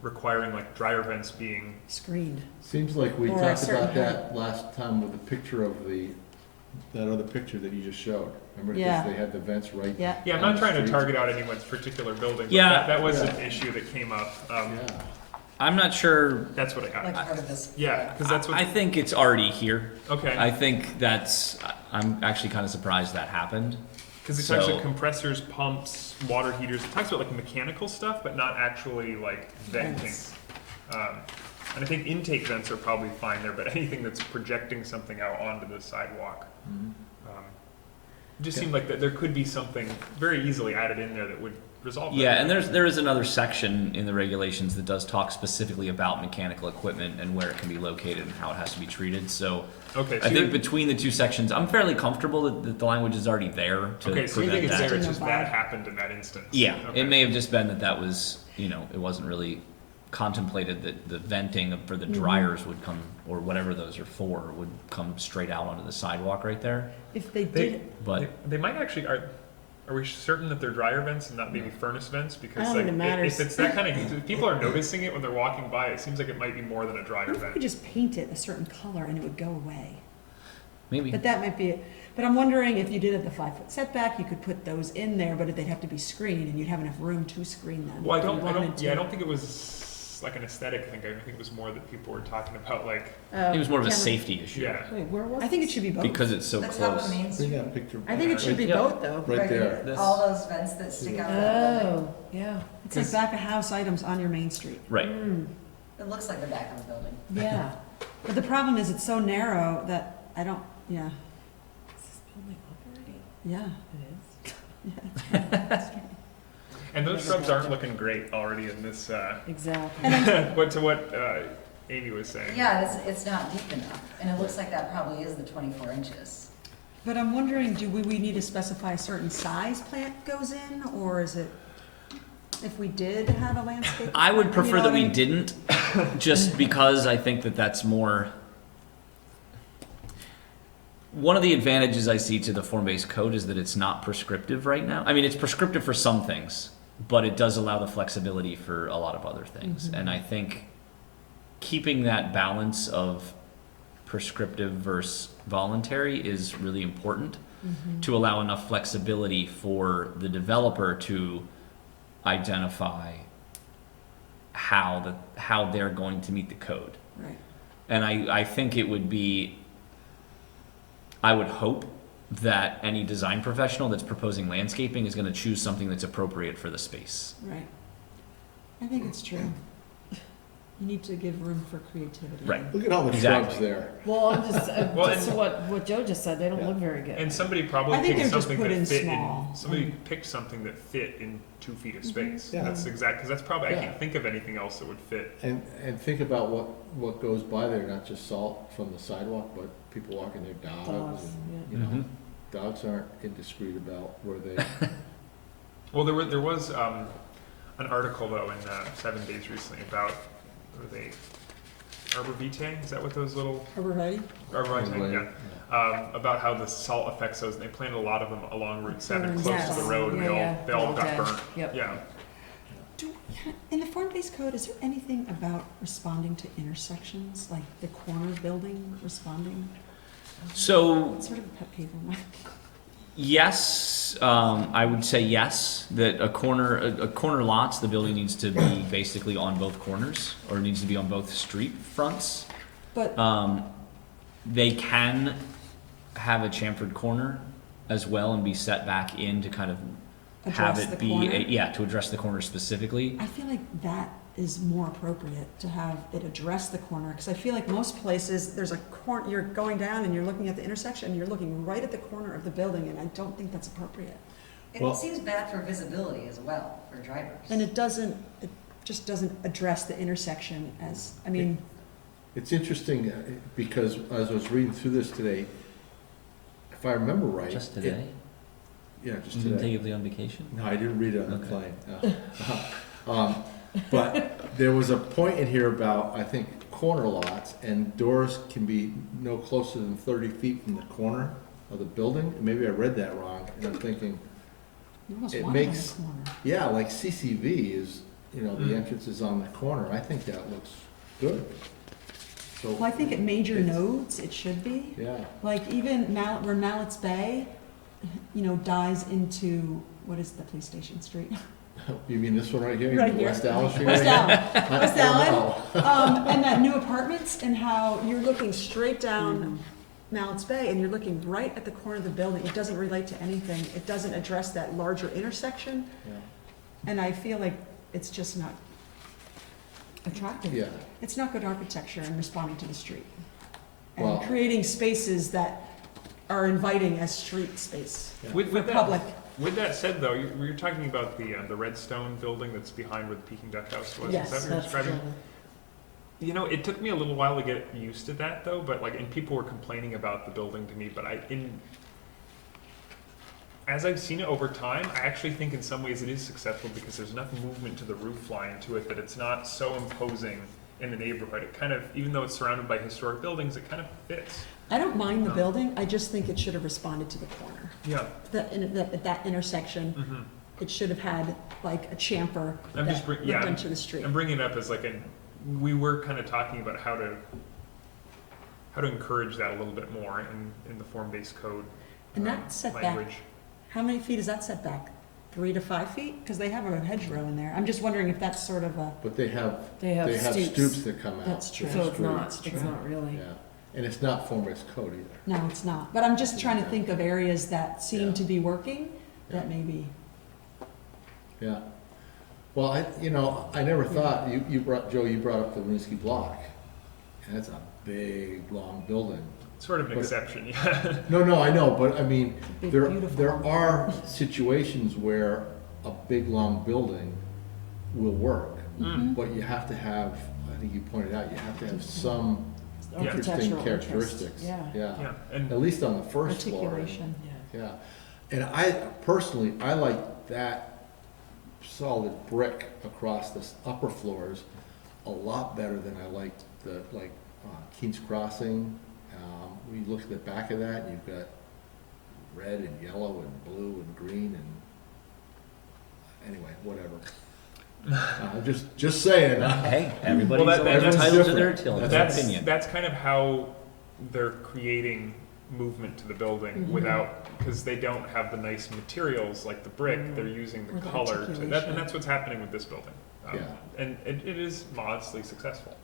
requiring like dryer vents being, Screened. Seems like we Or a talked certain about that last time with the picture of that other picture that you just showed. Remember, Yeah. because they had the vents right. Yeah. yeah, I'm On not the trying to street. target out anyone's particular building, but Yeah. that was Yeah. an issue that came up. Yeah. I'm not sure. That's what I got. Like part of this. Yeah, because that's what, I think it's already here. okay. I think I'm actually kind of surprised that happened. Because it talks So- about compressors, pumps, water heaters. It talks about like mechanical stuff, but not actually like venting. Vents. And I think intake vents are probably fine there, but anything that's projecting something out onto the sidewalk. Mhm. It just Yeah. seemed like that there could be something very easily added in there that would resolve that. Yeah, and there is another section in the regulations that does talk specifically about mechanical equipment and where it can be located and how it has to be treated. So Okay, so I think you're- between the two sections, I'm fairly comfortable that the language is already there to okay, so you think prevent it's that. there, it's just that Identified. happened in that instance. Yeah, Okay. it may have just been that was, it wasn't really contemplated that the venting for the Mhm. dryers would come, or whatever those are for, would come straight out onto the sidewalk right there. If they They- did, But They might actually, are we certain that they're dryer vents and not maybe furnace vents? Because I don't like, think it matters. if it's that kind of, if people are noticing it when they're walking by, it seems like it might be more than a dryer what if we vent. just paint it a certain color and it would go away? maybe, But that might be it. But I'm wondering if you did it the 5-foot setback, you could put those in there, but they'd have to be screened and you'd have enough room to screen them. Well, if you wanted to. I don't think it was like an aesthetic thing. I think it was more that people were talking about like, it was more of a Can we- safety issue. yeah. Wait, where was I think it should be both. Because it's so That's not close. what Main Bring Street. that picture. I think it should be Yeah. both though. Right there. This- All those vents that stick out of that building. Oh, yeah. It's like back of house items on your main street. Right. Mm, It looks like the back of a building. yeah. But the problem is it's so narrow that I don't, yeah, Is this building up already? yeah. It is. And those shrubs aren't looking great already in this, Exactly. but to what Amy was saying. Yeah, it's not deep enough, and it looks like that probably is the 24 inches. But I'm wondering, do we need to specify a certain size plant goes in, or is it, if we did have a landscape? I would plan, you prefer know that what I we mean? didn't, just because I think that that's more. one of the advantages I see to the form-based code is that it's not prescriptive right now. I mean, it's prescriptive for some things, but it does allow the flexibility for a lot of other things. Mhm. And I think keeping that balance of prescriptive versus voluntary is really important to allow enough flexibility for the developer to identify how they're going to meet the code. Right. And I think it would be, I would hope that any design professional that's proposing landscaping is going to choose something that's appropriate for the space. Right. I think it's true. You need to give room for creativity. Right. Look at all the Exactly. shrubs there. Well, I'm just, Well, just what Joe just said, they don't Yeah. look very good. And somebody probably I think picked they're just something put in that fit small. somebody picked something that fit in 2 feet of space. Yeah. That's exact, because that's probably, I Yeah. can't think of anything else that would fit. And think about what goes by there, not just salt from the sidewalk, but people walking their dogs. Dogs, and, yeah. You know, Mhm. dogs aren't indiscreet about where they, Well, there was an article though in 7 Days recently about, what are they, arbor vitae? Is that what those little, Arborvitae? arbor vitae, yeah. About how the salt affects those, and they planted a lot of them along Route 7, close Yes. to the road, and Yeah, they all got dead. burnt. Yep. Yeah. In the form-based code, is there anything about responding to intersections, like the corner building responding? So It's sort of a pet peeve of mine. yes, I would say yes, that a corner lots, the building needs to be basically on both corners, or needs to be on both street fronts. But, They can have a chamfered corner as well and be set back in to kind of have address the it be, corner? to address the corner specifically. I feel like that is more appropriate, to have it address the corner, because I feel like most places, there's a corner, you're going down and you're looking at the intersection, you're looking right at the corner of the building, and I don't think that's appropriate. And Well- it seems bad for visibility as well, for drivers. And it just doesn't address the intersection as, I mean, it's interesting, because as I was reading through this today, if I remember right. Just it- today? Yeah, just You didn't today. take it on vacation? No, I didn't read it on the Okay. plane. But there was a point in here about, I think, corner lots, and doors can be no closer than 30 feet from the corner of the building. Maybe I read that wrong, and I'm thinking, you almost It want it on the makes- corner. yeah, like CCV is, the Mm. entrance is on the corner. I think that looks good. So, Well, I think at major It's- nodes, it should be. yeah, Like even where Mallett's Bay, dies into, what is the police station street? you mean this one right here? You Right mean here. West Allen Street? West right Allen. here? I West don't Allen. know. And that new apartments, and how you're looking straight down Mallett's Bay, and you're looking right at the corner of the building. It doesn't relate to anything. It doesn't address that larger intersection, Yeah. and I feel like it's just not attractive. Yeah, It's not good architecture in responding to the street. And Well- creating spaces that are inviting as street space yeah. With for that, public. with that said though, you're talking about the Redstone building that's behind where the Peking Duck House was. Yes, Is that what you're describing? It took me a little while to get used to that though, but and people were complaining about the building to me, but as I've seen it over time, I actually think in some ways it is successful because there's enough movement to the roof line to it that it's not so imposing in the neighborhood. It kind of, even though it's surrounded by historic buildings, it kind of fits. I don't mind the building, I just think it should have responded to the corner. Yeah. At that intersection, Mm-hmm. it should have had like a chamfer I'm just that yeah, looked into the street. I'm bringing it up as we were kind of talking about how to encourage that a little bit more in the form-based code And that setback, language. how many feet is that setback? 3 to 5 feet? Because they have a hedgerow in there. I'm just wondering if that's sort of a, But they have They have stoops, stoops that come out. That's true. to so the it's street. not, That's it's true. not really. Yeah, and it's not form-based code either. no, it's not. But I'm just trying to think of areas that seem Yeah. to be working, that maybe, Yeah. Well, I never thought, you brought up the Winooski block, and it's a big, long building. Sort of an But- exception, yeah. No, I know, but I mean, it's a big, there beautiful. are situations where a big, long building will work, Mm. but you have to have, I think you pointed out, you have to have some Yeah. interesting Architectural characteristics. interest, yeah. Yeah, and At least on the first floor. Articulation. Yeah, and personally, I like that solid brick across the upper floors a lot better than I liked Keen's Crossing, you look at the back of that, and you've got red and yellow and blue and green and, anyway, whatever. Just saying. Hey, everybody's Well, always that's entitled to their different. opinion. That's kind of how they're creating movement to the building without, because they don't have the nice materials like the brick, they're using Or the the color to, articulation. and that's what's happening with this building. Yeah. And it is modestly successful.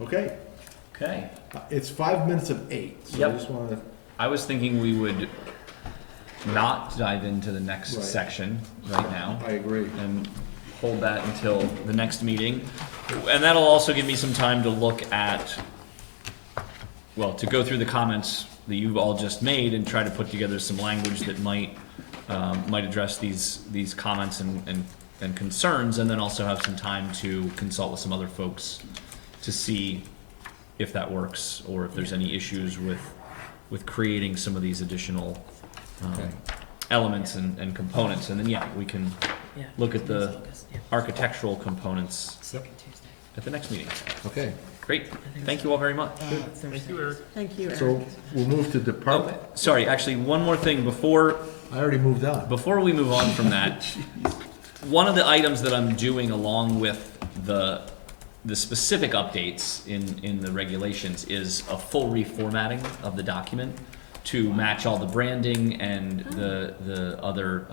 Okay, Okay. it's 5 minutes of 8, so I Yep. just wanna, I was thinking we would not dive into the next Right. section right now I agree. and hold that until the next meeting. And that'll also give me some time to look at, well, to go through the comments that you've all just made and try to put together some language that might address these comments and concerns, and then also have some time to consult with some other folks to see if that works, or if there's any issues with creating some of these additional Okay. elements and components, and then, yeah, we can Yeah. look at the August, yeah. architectural components Second Tuesday. at the next meeting. Okay, Great, thank you all very much. Thank you, Eric. Thank you, Eric. so we'll move to Oh, department, sorry, actually, one more thing before I already moved on. we move on from that. One of the items that I'm doing along with the specific updates in the regulations is a full reformatting of the document to match all the branding and the other,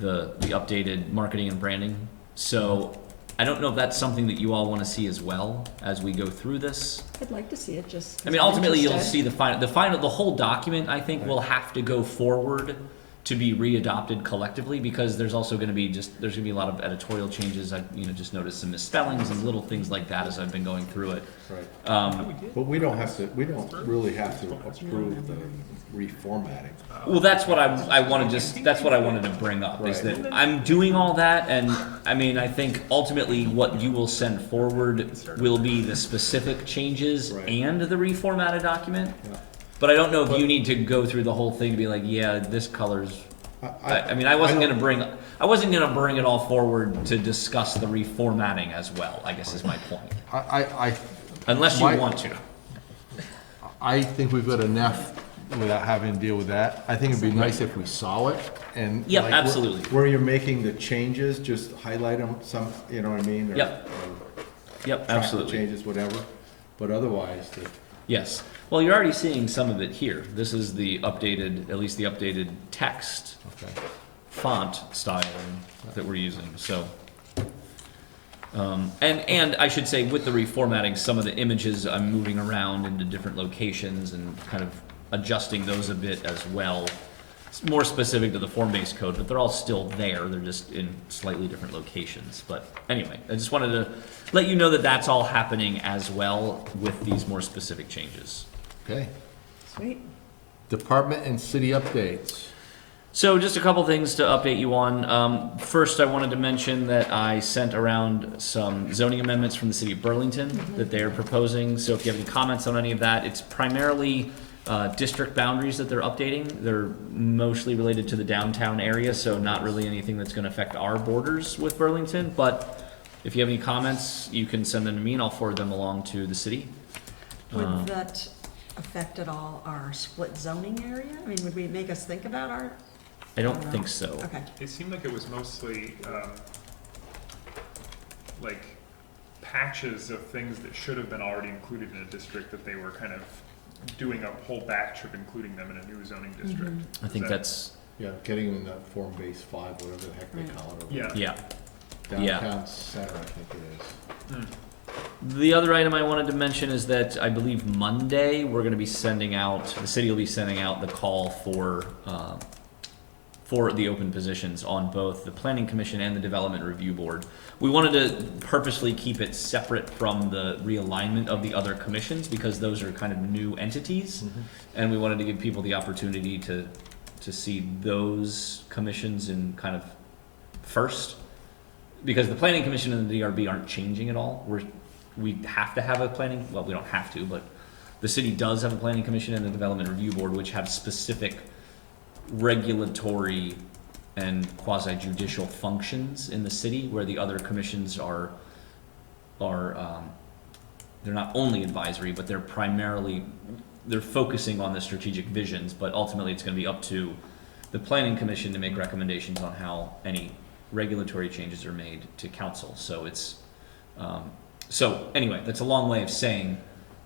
the updated marketing and branding. So I don't know if that's something that you all wanna see as well as we go through this. I'd like to see it, just. I mean, ultimately, you'll interested. see the whole document, I think, will have to go forward to be readopted collectively, because there's also gonna be there's gonna be a lot of editorial changes. I, just noticed some misspellings and little things like that as I've been going through it. Right, but we don't really have to approve the reformatting. Well, that's what I wanted to bring up, is Right. that I'm doing all that, and, I mean, I think ultimately what you will send forward will be the specific changes Right. and the reformatted document. Yeah. But I don't know if you need to go through the whole thing to be like, yeah, this color's, I mean, I wasn't don't- gonna bring it all forward to discuss the reformatting as well, I guess is my point. I Unless you My- want to. I think we've got enough without having to deal with that. I think it'd be nice if we saw it and. Yep, like, where- absolutely. Where you're making the changes, just highlight them some, you know what I mean? or- Yep. or Yep, track the absolutely. Changes, whatever, but otherwise, Yes. Well, you're already seeing some of it here. This is the updated, at least the updated text okay. font style that we're using, so. And I should say, with the reformatting, some of the images I'm moving around into different locations and kind of adjusting those a bit as well. It's more specific to the form-based code, but they're all still there, they're just in slightly different locations. But anyway, I just wanted to let you know that that's all happening as well with these more specific changes. Okay. Sweet. Department and city updates. So just a couple things to update you on. First, I wanted to mention that I sent around some zoning amendments from the city of Burlington that they are proposing. So if you have any comments on any of that, it's primarily district boundaries that they're updating. They're mostly related to the downtown area, so not really anything that's gonna affect our borders with Burlington. But if you have any comments, you can send them to me and I'll forward them along to the city. Would that affect at all our split zoning area? I mean, would we make us think about our, I don't think so. okay. It seemed like it was mostly, like patches of things that should have been already included in a district, that they were kind of doing a whole batch of including them in a new zoning district. I think that's, Yeah, getting them in that form-based 5, whatever the heck they Right. call it. over Yeah. yeah. there. yeah. Downtown center, I think it is. The other item I wanted to mention is that I believe Monday, we're gonna be sending out, the city will be sending out the call for the open positions on both the planning commission and the development review board. We wanted to purposely keep it separate from the realignment of the other commissions, because those are kind of new entities. And we wanted to give people the opportunity to see those commissions in kind of first. Because the planning commission and the DRB aren't changing at all. We have to have a planning, well, we don't have to, but the city does have a planning commission and a development review board, which have specific regulatory and quasi-judicial functions in the city, where the other commissions are they're not only advisory, but they're focusing on the strategic visions, but ultimately it's gonna be up to the planning commission to make recommendations on how any regulatory changes are made to council. So so anyway, that's a long way of saying,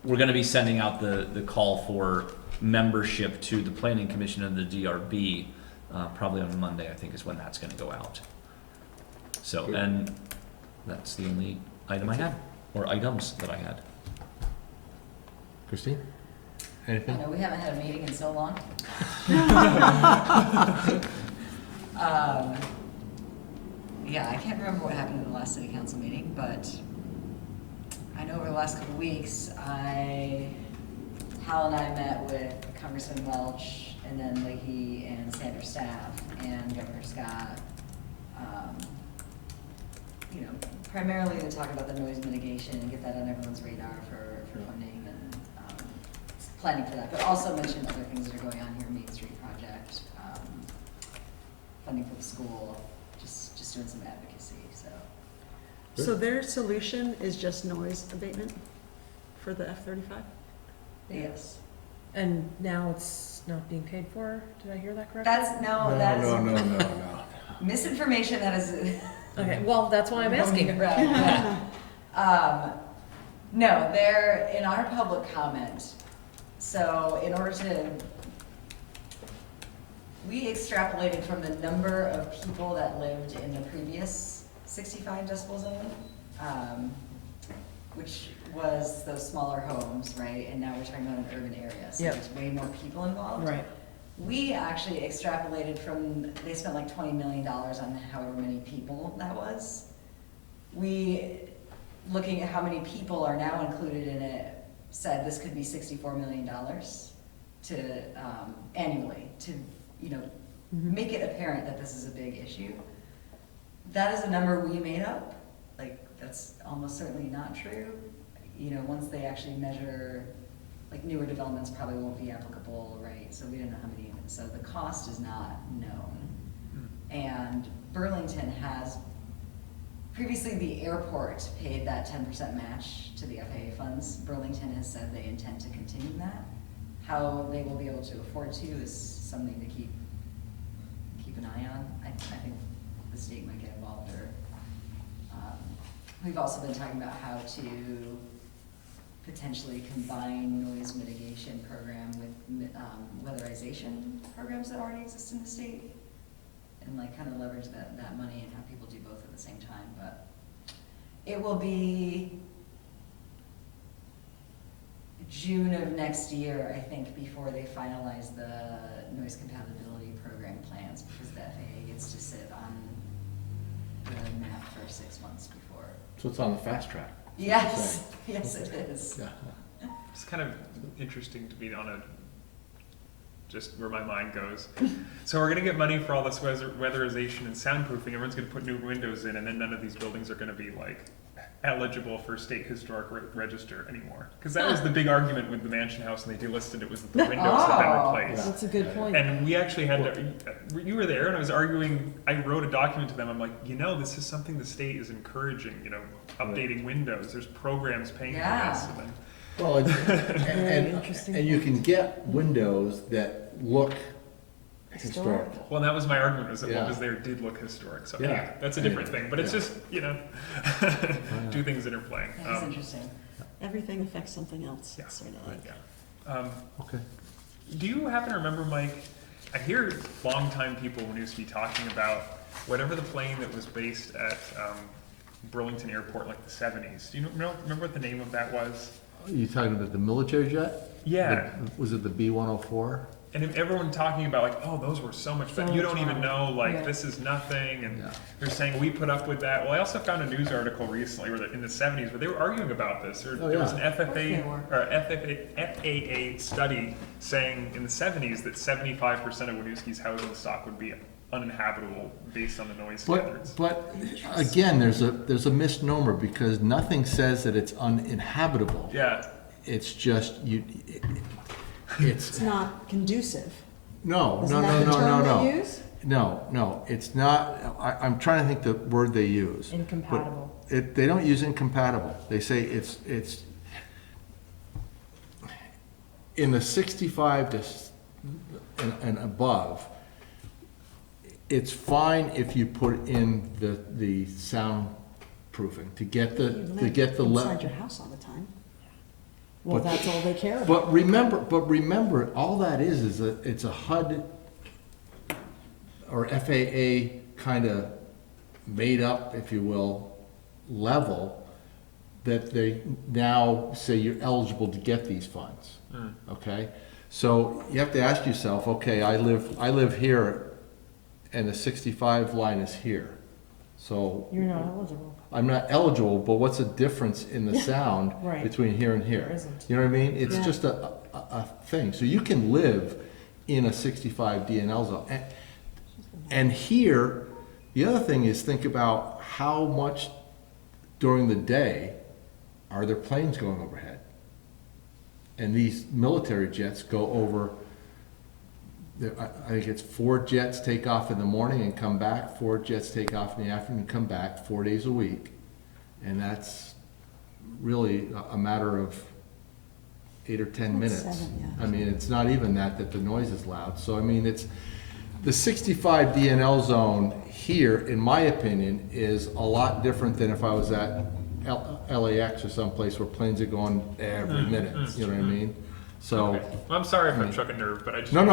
we're gonna be sending out the call for membership to the planning commission and the DRB, probably on Monday, I think is when that's gonna go out. So, Good. and that's the only item I had, or items that I had. Christine? I Anything? know we haven't had a meeting in so long. Yeah, I can't remember what happened in the last city council meeting, but I know over the last couple of weeks, Hal and I met with Congressman Welch, and then Leahy and Sanders staff, and Governor Scott. You know, primarily to talk about the noise mitigation and get that on everyone's radar for funding and planning for that, but also mention other things that are going on here, Main Street project, funding for the school, just doing some advocacy, so. So their solution is just noise abatement for the F-35? Yes. And now it's not being paid for, did I hear that correctly? No. Misinformation that is. Okay, well, that's why I'm asking. Right, yeah. No, they're in our public comment. So in order to, we extrapolated from the number of people that lived in the previous 65 decibel zone, which was those smaller homes, right? And now we're talking about an urban area, so Yep. there's way more people involved. Right. We actually extrapolated from, they spent like $20 million on however many people that was. We, looking at how many people are now included in it, said this could be $64 million to, annually, to, you know, make it apparent that this is a big issue. That is a number we made up. Like, that's almost certainly not true. You know, once they actually measure, like newer developments probably won't be applicable, right? So we don't know how many, so the cost is not known. And Burlington has, previously the airport paid that 10% match to the FAA funds. Burlington has said they intend to continue that. How they will be able to afford to is something to keep an eye on. I think the state might get involved, or we've also been talking about how to potentially combine noise mitigation program with weatherization programs that already exist in the state, and like kind of leverage that money and have people do both at the same time. But it will be June of next year, I think, before they finalize the noise compatibility program plans, because the FAA gets to sit on the map for 6 months before. So it's on the fast track. Yes, yes it is. Yeah. It's kind of interesting to be on just where my mind goes. So we're gonna get money for all this weatherization and soundproofing, everyone's gonna put new windows in, and then none of these buildings are gonna be like eligible for state historic register anymore. Cause that was the big argument with the Mansion House, and they delisted it, was that the windows had been Oh. replaced. That's a good point. And we actually had to, you were there, and I was arguing, I wrote a document to them, I'm like, you know, this is something the state is encouraging, you know, updating windows, there's programs paying for Yeah. this. And then, Well, Very interesting. and you can get windows that look historical. well, that was my argument, was that Yeah. what was there did look historic, so Yeah. anyway, that's a different thing, but it's Yeah. just, you know, two things interplaying. That is interesting. Everything affects something else, Yeah. sort of like. Yeah. Okay. Do you happen to remember, Mike, I hear longtime people in Winooski talking about whatever the plane that was based at Burlington Airport, like the 70s. Do you remember what the name of that was? Are you talking about the military jet? Yeah. Was it the B-104? And everyone talking about like, oh, those were so much better. So You much don't even fun. know, like, Yeah. this is nothing. And Yeah. they're saying we put up with that. Well, I also found a news article recently where in the 70s where they were arguing about this. There was an Of course they FAA study saying in the 70s that 75% of Winooski's housing stock would be uninhabitable based on the noise standards. But again, there's a misnomer, because nothing says that it's uninhabitable. Yeah. It's just, It's not conducive. no. Isn't that the term they use? no, it's not, I'm trying to think the word they use. Incompatible. They don't use incompatible. They say it's in the 65 and above, it's fine if you put in the soundproofing to get the Inside your house all the time. Well, But- that's all they care about. But remember, all that is it's a HUD or FAA kind of made up, if you will, level that they now say you're eligible to get these funds. Okay? So you have to ask yourself, okay, I live here and the 65 line is here. So You're not eligible. I'm not eligible, but what's the difference in the sound Right. between here and here? There isn't. You know what I mean? It's Yeah. just a thing. So you can live in a 65 DNL zone. And here, the other thing is think about how much during the day are there planes going overhead? And these military jets go over, I think it's 4 jets take off in the morning and come back, 4 jets take off in the afternoon and come back 4 days a week. And that's really a matter of 8 or 10 That's minutes. 7, yeah. I mean, it's not even that the noise is loud. So, I mean, it's, the 65 DNL zone here, in my opinion, is a lot different than if I was at LAX or someplace where planes are going every minute, you know what I mean? So, Okay. Well, I'm sorry if I struck a nerve, but I just. no,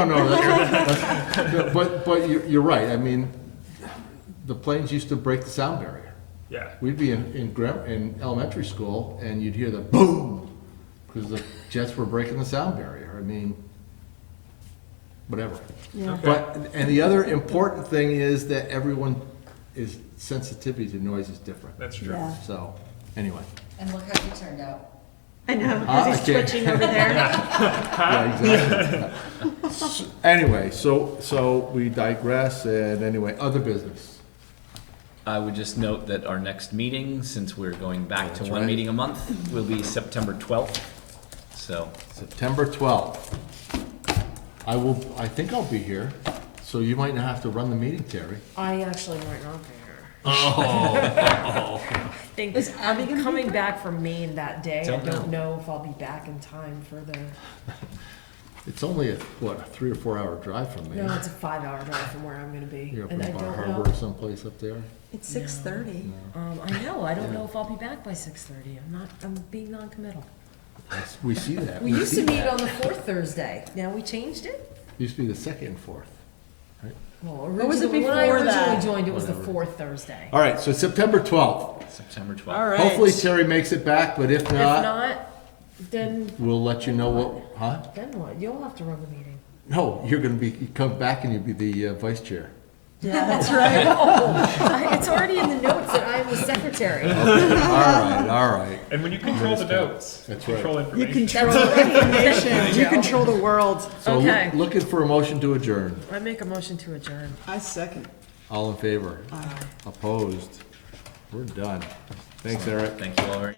but you're right. I mean, the planes used to break the sound barrier. Yeah. We'd be in elementary school and you'd hear the boom, because the jets were breaking the sound barrier. I mean, whatever. Yeah. Okay. But, and the other important thing is that everyone is, sensitivity to noise is different. That's true. Yeah. So, anyway. And look how you turned out. I know, Ah, because he's okay. twitching over there. Yeah, exactly. Anyway, so we digress, and anyway, other business. I would just note that our next meeting, since we're going back to That's one right. meeting a month, will be September 12th. So, September 12th. I think I'll be here, so you might not have to run the meeting, Terry. I actually might not be here. oh, I think Is Abby gonna be coming here? back from Maine that day, I Don't don't know if I'll be back in time for the, It's only a 3 or 4 hour drive from me. no, it's a 5-hour drive from where I'm gonna be. You're up And in I Bar don't Harbor know, or someplace up there? It's 6:30. I know, I don't know if I'll be back by 6:30. I'm being non-committal. Yes, we see that. We used see to meet that. on the 4th Thursday. Now we changed it? Used to be the second and fourth. Well, Or was it originally, when I before originally that? joined, it was the Whatever. 4th Thursday. All right, so September 12th. September 12th. All right. Hopefully Terry makes it back, but if If not, not, then, we'll let you know what, huh? then what? You'll have to run the meeting. No, you're gonna be, you come back and you'll be the vice chair. Yeah, that's right. It's already in the notes that I'm the secretary. All right. And when you control the notes, That's you right. control You information. control information, you control the world. So Okay. looking for a motion to adjourn. I make a motion to adjourn. I second. All in favor? Aye. Opposed? We're done. Thanks, Eric. Thank you all very